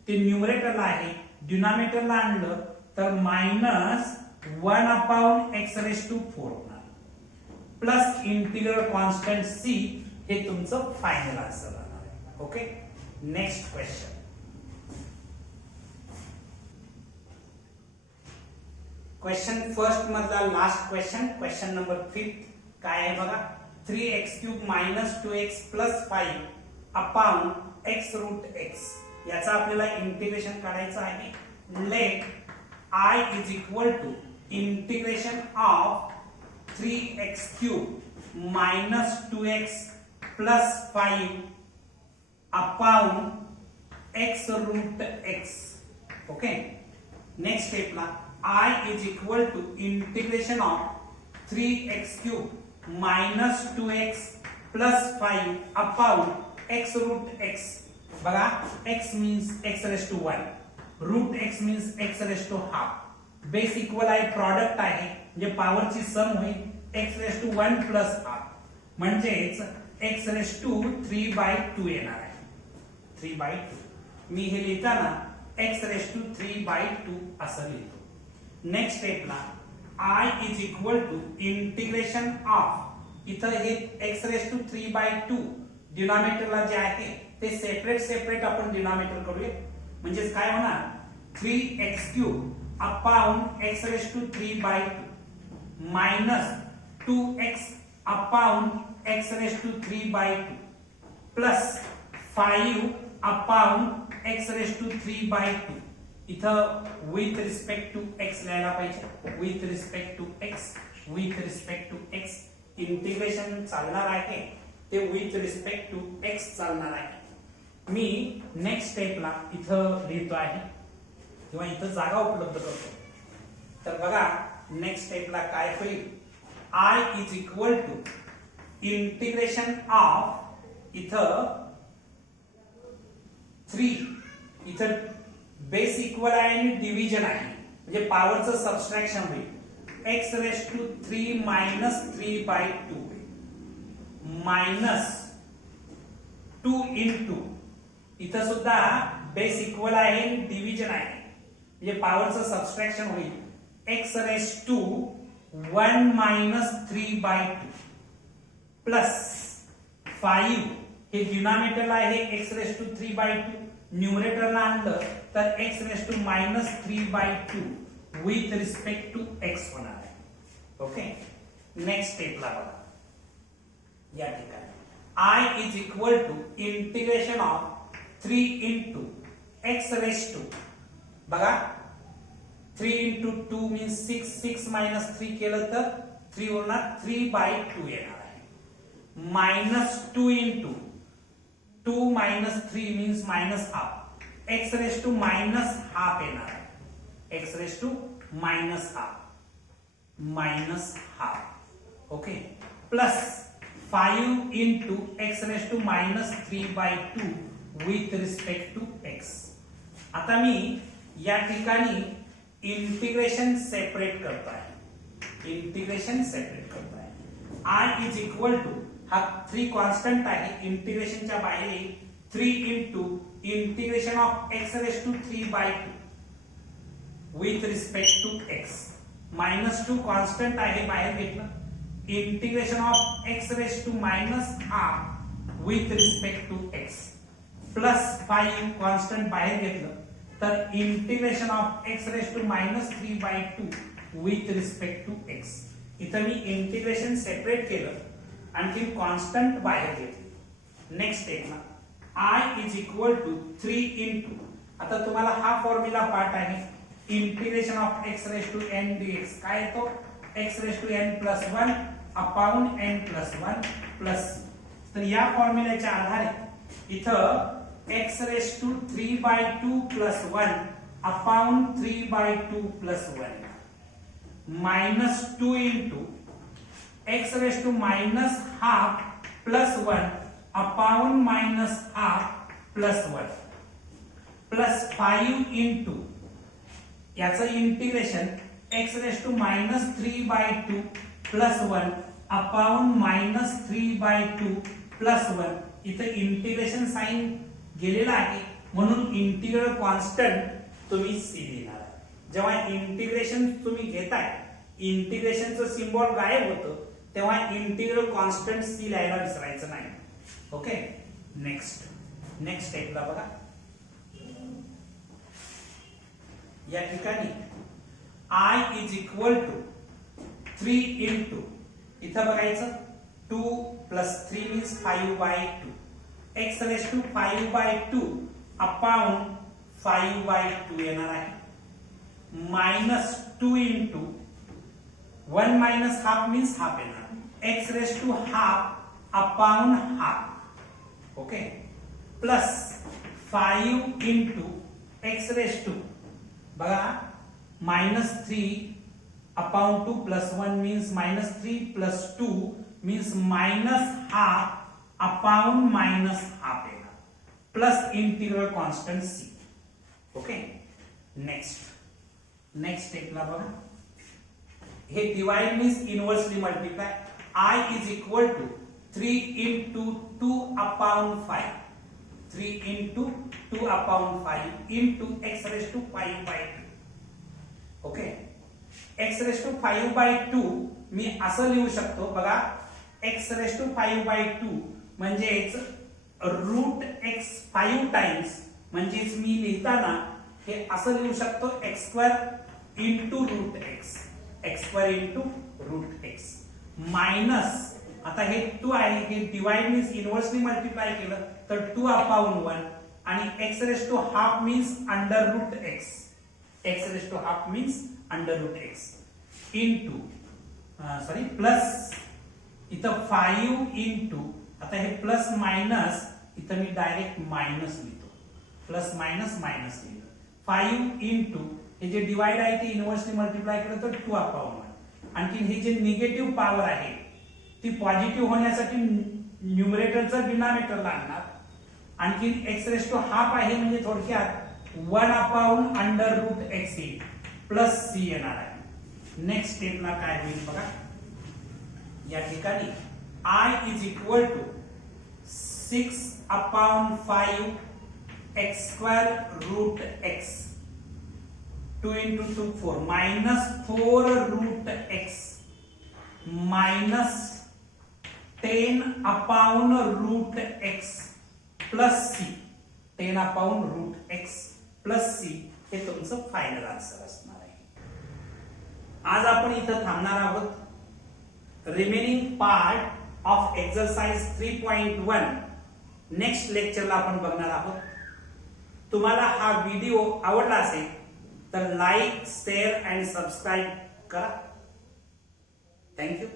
ते न्यूमरेटरला आहे, डिनॉमिनेटरला आणलं तर -1 अपॉन x रेस टू 4 होणार प्लस इंटिग्रल कॉन्स्टंट c हे तुमचं फायनल आन्सर राहणार आहे. Okay, next question. Question first मधला लास्ट क्वेश्चन नंबर 5 काय आहे बघा. 3x³ - 2x + 5 upon x root x याचा आपल्याला इंटिग्रेशन काढायचं आहे. Let I is equal to integration of 3x³ - 2x + 5 upon x root x. Okay, next स्टेपला I is equal to integration of 3x³ - 2x + 5 upon x root x. बघा, x means x raised to 1, root x means x raised to half. Base equal आहे, product आहे म्हणजे पॉवरची सम होईल x raised to 1 + half म्हणजेच x raised to 3/2 येणार आहे. 3/2 मी हे लिहिताना x raised to 3/2 असं लिहितो. नेक्स्ट स्टेपला I is equal to integration of इथं हे x रेस टू 3/2 डिनॉमिनेटरला जे आहे ते सेपरेट आपण डिनॉमिनेटर करूया म्हणजेच काय होणार 3x³ upon x raise to 3/2 minus 2x upon x raise to 3/2 plus 5 upon x raise to 3/2. इथं विथ रिस्पेक्ट टू x लिहायला पाहिजे. With respect to x integration चालणार आहे ते विथ रिस्पेक्ट टू x चालणार आहे. मी नेक्स्ट स्टेपला इथं लिहितो आहे किंवा इथं जागा उपलब्ध करतो. तर बघा नेक्स्ट स्टेपला काय होईल. I is equal to integration of इथं 3 इथं बेस इक्वल आहे आणि डिव्हिजन आहे म्हणजे पॉवरचं सबट्रॅक्शन होईल. x raise to 3 - 3/2 minus 2 into इथं सुद्धा बेस इक्वल आहे आणि डिव्हिजन आहे म्हणजे पॉवरचं सबट्रॅक्शन होईल. x रेस टू 1 - 3/2 प्लस 5 हे डिनॉमिनेटरला आहे x रेस टू 3/2 न्यूमरेटरला आणलं तर x raise to -3/2 with respect to x होणार आहे. ओके, नेक्स्ट स्टेपला बघा. या ठिकाणी I is equal to integration of 3 into x raise to बघा 3 इंटू 2 मीन्स 6 6 - 3 केलं तर 3 होणार 3/2 येणार आहे. Minus 2 into 2 - 3 means -half x raise to -half येणार आहे. x raise to -half okay plus 5 into x raise to -3/2 with respect to x. आता मी या ठिकाणी इंटिग्रेशन सेपरेट करतो आहे. I इज इक्वल टू हा 3 कॉन्स्टंट आहे इंटिग्रेशनच्या बाहेर 3 into integration of x raise to 3/2 with respect to x. -2 constant आहे बाहेर घेतलं. Integration of x raise to -half with respect to x plus 5 constant बाहेर घेतलं तर integration of x raise to -3/2 with respect to x. इथं मी integration separate केलं आणखी कॉन्स्टंट बाहेर घेतले. नेक्स्ट स्टेपला I is equal to 3 into आता तुम्हाला हा फॉर्म्युला पाठ आहे integration of x raise to n dx काय येतो x raise to n + 1 upon n plus 1 plus c. तर या फॉर्म्युल्याच्या आधारे इथं x raise to 3/2 plus 1 upon 3/2 plus 1 minus 2 into x raise to minus half plus 1 upon minus half plus 1 plus 5 into याचं integration x raise to minus 3/2 plus 1 upon minus 3/2 plus 1. इथे integration sign गेलेला आहे म्हणून integral constant तुम्ही c लिहिणार. जेव्हा integration तुम्ही घेताय इंटिग्रेशनचं सिम्बॉल गायब होतं तेव्हा इंटिग्रल कॉन्स्टंट c लिहायला विसरायचं नाही. ओके, नेक्स्ट स्टेपला बघा. या ठिकाणी i is equal to 3 into इथं बघायचं 2 plus 3 means 5/2 x raise to 5/2 upon 5/2 येणार आहे minus 2 into 1 minus half means half येणार x raise to half upon half. Okay, plus 5 into x raise to बघा minus 3 upon 2 plus 1 means minus 3 plus 2 means minus half upon minus half येणार plus integral constant c. Okay, next स्टेपला बघा. हे divide means inversely multiply. i is equal to 3 into 2 upon 5 3 into 2 upon 5 into x raise to 5/2. Okay, x raise to 5/2 मी असं लिहू शकतो बघा. x raise to 5/2 म्हणजेच रूट x 5 टाइम्स म्हणजेच मी लिहिताना हे असं लिहू शकतो x² into root x into root x minus आता हे 2 आहे हे डिवाइड मीन्स इनवर्सली मल्टिप्लाय केलं तर 2 अपॉन 1 आणि x raise to half means under root x raise to half means under root x into plus इथं 5 इंटू आता हे प्लस मायनस इथं मी डायरेक्ट मायनस लिहितो प्लस मायनस लिहितो 5 इंटू हे जे डिवाइड आहे ते इनवर्सली मल्टिप्लाय केलं तर 2 अपॉन 1. आणखी हे जे निगेटिव्ह पॉवर आहे ती पॉझिटिव्ह होण्यासाठी न्यूमरेटरचं डिनॉमिनेटरला आणणार. आणखी x रेस टू हाफ आहे म्हणजे थोडक्यात 1 upon under root x plus c येणार आहे. नेक्स्ट स्टेपला काय होईल बघा. या ठिकाणी i is equal to 6 upon 5 x² root x 2 into 2 4 minus 4 root x minus 10 upon root x plus c 10 upon root x plus c हे तुमचं फायनल आन्सर असणार आहे. आज आपण इथं थांबणार आहोत. Remaining part of exercise 3.1 next लेक्चरला आपण बघणार आहोत. तुम्हाला हा व्हिडिओ आवडला असेल तर लाईक शेअर अँड सबस्क्राईब करा. थँक्यू.